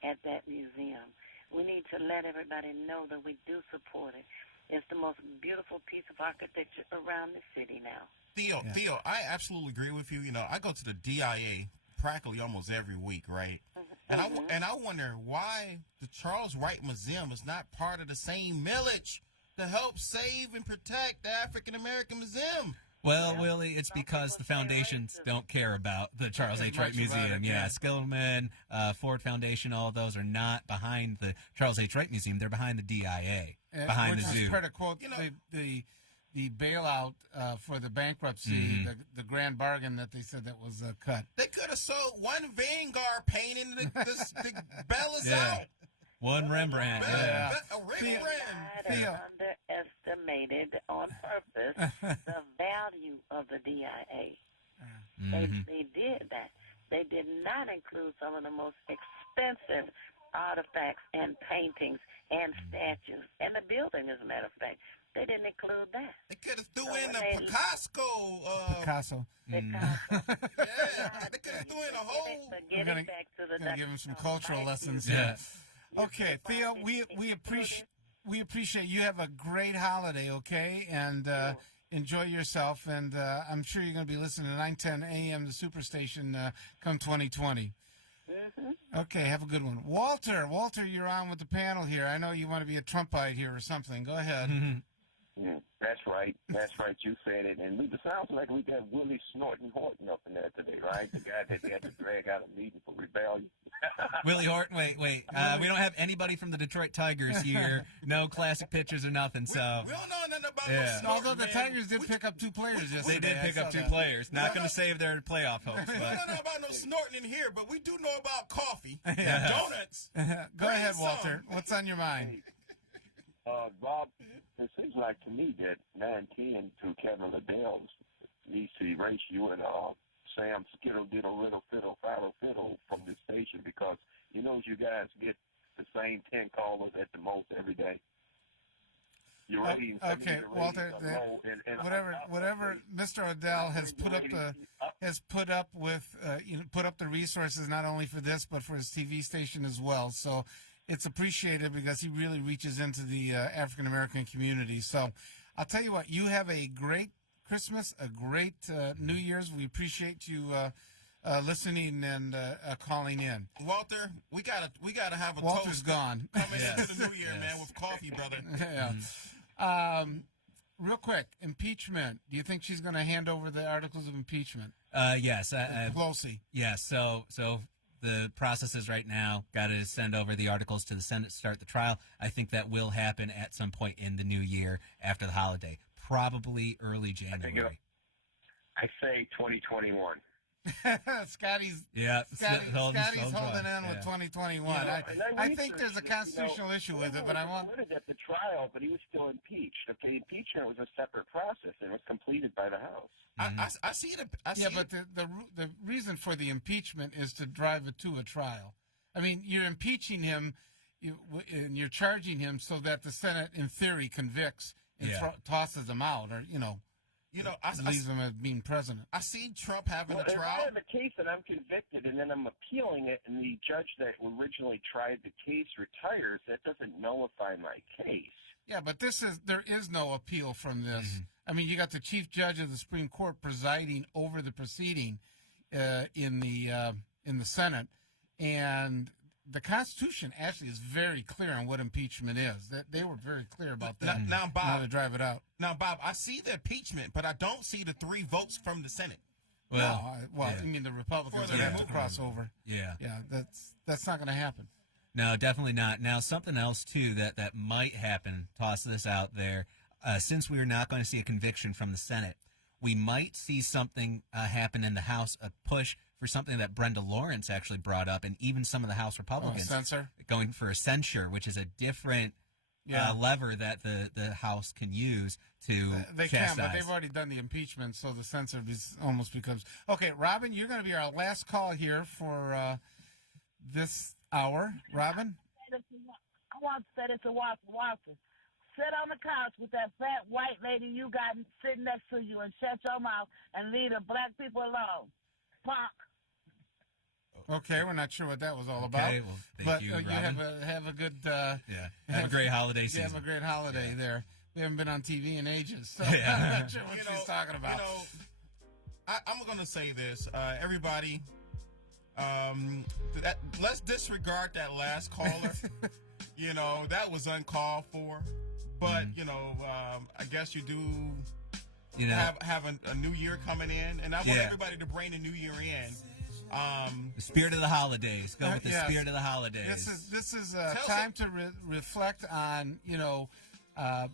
at that museum. We need to let everybody know that we do support it. It's the most beautiful piece of architecture around the city now. Theo, I absolutely agree with you. You know, I go to the DIA practically almost every week, right? And I wonder why the Charles Wright Museum is not part of the same millage to help save and protect the African American Museum. Well, Willie, it's because the foundations don't care about the Charles H. Wright Museum. Skillman, Ford Foundation, all of those are not behind the Charles H. Wright Museum. They're behind the DIA, behind the zoo. To quote the bailout for the bankruptcy, the grand bargain that they said that was cut. They could have sold one Vanguard painting to bail us out. One Rembrandt. Theo underestimated on purpose the value of the DIA. They did that. They did not include some of the most expensive artifacts and paintings and statues and the building, as a matter of fact. They didn't include that. They could have threw in the Picasso. They could have threw in a whole. We're gonna give them some cultural lessons. Okay, Theo, we appreciate you. Have a great holiday, okay? And enjoy yourself. And I'm sure you're going to be listening to 910 AM, the Superstation, come 2020. Okay, have a good one. Walter, you're on with the panel here. I know you want to be a Trumpite here or something. Go ahead. That's right. That's right. You said it. And it sounds like we got Willie Snorting Horton up in there today, right? The guy that they had to drag out a meeting for rebellion. Willie Horton, wait. We don't have anybody from the Detroit Tigers here. No classic pitchers or nothing. So we don't know nothing about no Snorting, although the Tigers did pick up 2 players yesterday. They did pick up 2 players. Not going to save their playoff hopes. We don't know about no snorting in here, but we do know about coffee, donuts. Go ahead, Walter. What's on your mind? Bob, it seems like to me that 910 to Kevin Liddell needs to erase you and Sam Skittle Diddle Riddle Fiddle Fiddle Fiddle from this station, because you guys get the same 10 callers at the most every day. Your ratings, okay, Walter. Whatever Mr. Odell has put up the resources not only for this but for his TV station as well. So it's appreciated because he really reaches into the African American community. So I'll tell you what, you have a great Christmas, a great New Year's. We appreciate you listening and calling in. Walter, we gotta have a Walter's toast. gone. Coming into the New Year, man, with coffee, brother. Yeah. Real quick, impeachment. Do you think she's going to hand over the articles of impeachment? Yes. Pelosi. Yes. So the process is right now. Got to send over the articles to the Senate to start the trial. I think that will happen at some point in the new year after the holiday, probably early January. I say 2021. Scotty's holding on with 2021. I think there's a constitutional issue with it, but I want at the trial, but he was still impeached. Okay, impeachment was a separate process and it was completed by the House. I see it. But the reason for the impeachment is to drive it to a trial. I mean, you're impeaching him, and you're charging him so that the Senate, in theory, convicts and tosses him out, or leaves him as being president. I see Trump having a trial. If I have a case and I'm convicted and then I'm appealing it and the judge that originally tried the case retires, that doesn't nullify my case. Yeah, but there is no appeal from this. Mm-hmm. I mean, you got the Chief Judge of the Supreme Court presiding over the proceeding in the Senate, and the Constitution actually is very clear on what impeachment is. They were very clear about that. Now, Bob, how to drive it out. Now, Bob, I see the impeachment, but I don't see the 3 votes from the Senate. I mean the Republicans would have to cross over. Yeah, that's not going to happen. No, definitely not. Now, something else too that might happen. Toss this out there. Since we are not going to see a conviction from the Senate, we might see something happen in the House, a push for something that Brenda Lawrence actually brought up, and even some of the House Republicans going for a censure, which is a different lever that the House can use to they chastise. Can, but they've already done the impeachment, so the censure almost becomes okay. Robin, you're going to be our last call here for this hour. Robin, I want to say this to Walter. Sit on the couch with that fat white lady you got sitting next to you and shut your mouth and leave the black people alone. Punk. Okay, we're not sure what that was all about. Okay, well, thank you, Robin. Have a good have a great holiday season. Have a great holiday there. We haven't been on TV in ages, so I'm not sure what she's talking about. I'm going to say this, everybody. Let's disregard that last caller. That was uncalled for. But I guess you do. Have a new year coming in, and I want everybody to bring the new year in. The spirit of the holidays. Go with the spirit of the holidays. This is time to reflect on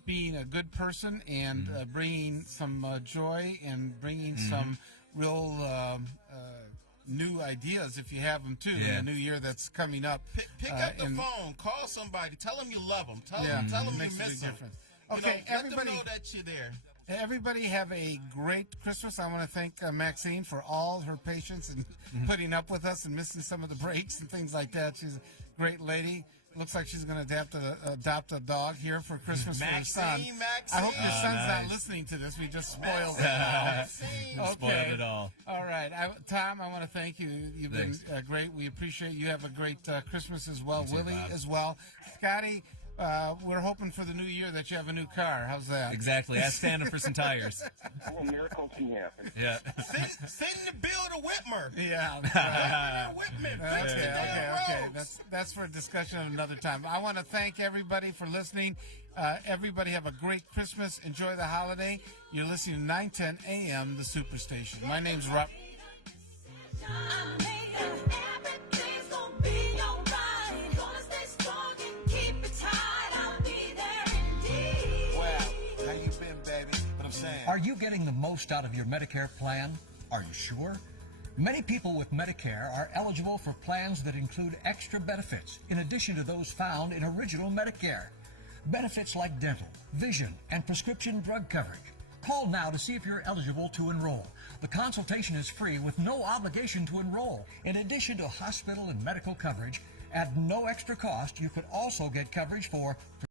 being a good person and bringing some joy and bringing some real new ideas if you have them too in the new year that's coming up. Pick up the phone, call somebody, tell them you love them, tell them you miss them. Okay, everybody, let them know that you're there. Everybody have a great Christmas. I want to thank Maxine for all her patience and putting up with us and missing some of the breaks and things like that. She's a great lady. Looks like she's going to adopt a dog here for Christmas for her son. Maxine. I hope your son's not listening to this. We just spoiled it now. Okay. Spoiled it all. All right. Tom, I want to thank you. You've been great. We appreciate you. Have a great Christmas as well. Willie as well. Scotty, we're hoping for the new year that you have a new car. How's that? Exactly. Ask Santa for some tires. Well, miracles can happen. Yeah. Send the bill to Whitmer. Yeah. Whitman. Okay. That's for a discussion at another time. I want to thank everybody for listening. Everybody have a great Christmas. Enjoy the holiday. You're listening to 910 AM, the Superstation. My name's Rob. Are you getting the most out of your Medicare plan? Are you sure? Many people with Medicare are eligible for plans that include extra benefits in addition to those found in original Medicare. Benefits like dental, vision, and prescription drug coverage. Call now to see if you're eligible to enroll. The consultation is free with no obligation to enroll. In addition to hospital and medical coverage, at no extra cost, you could also get coverage for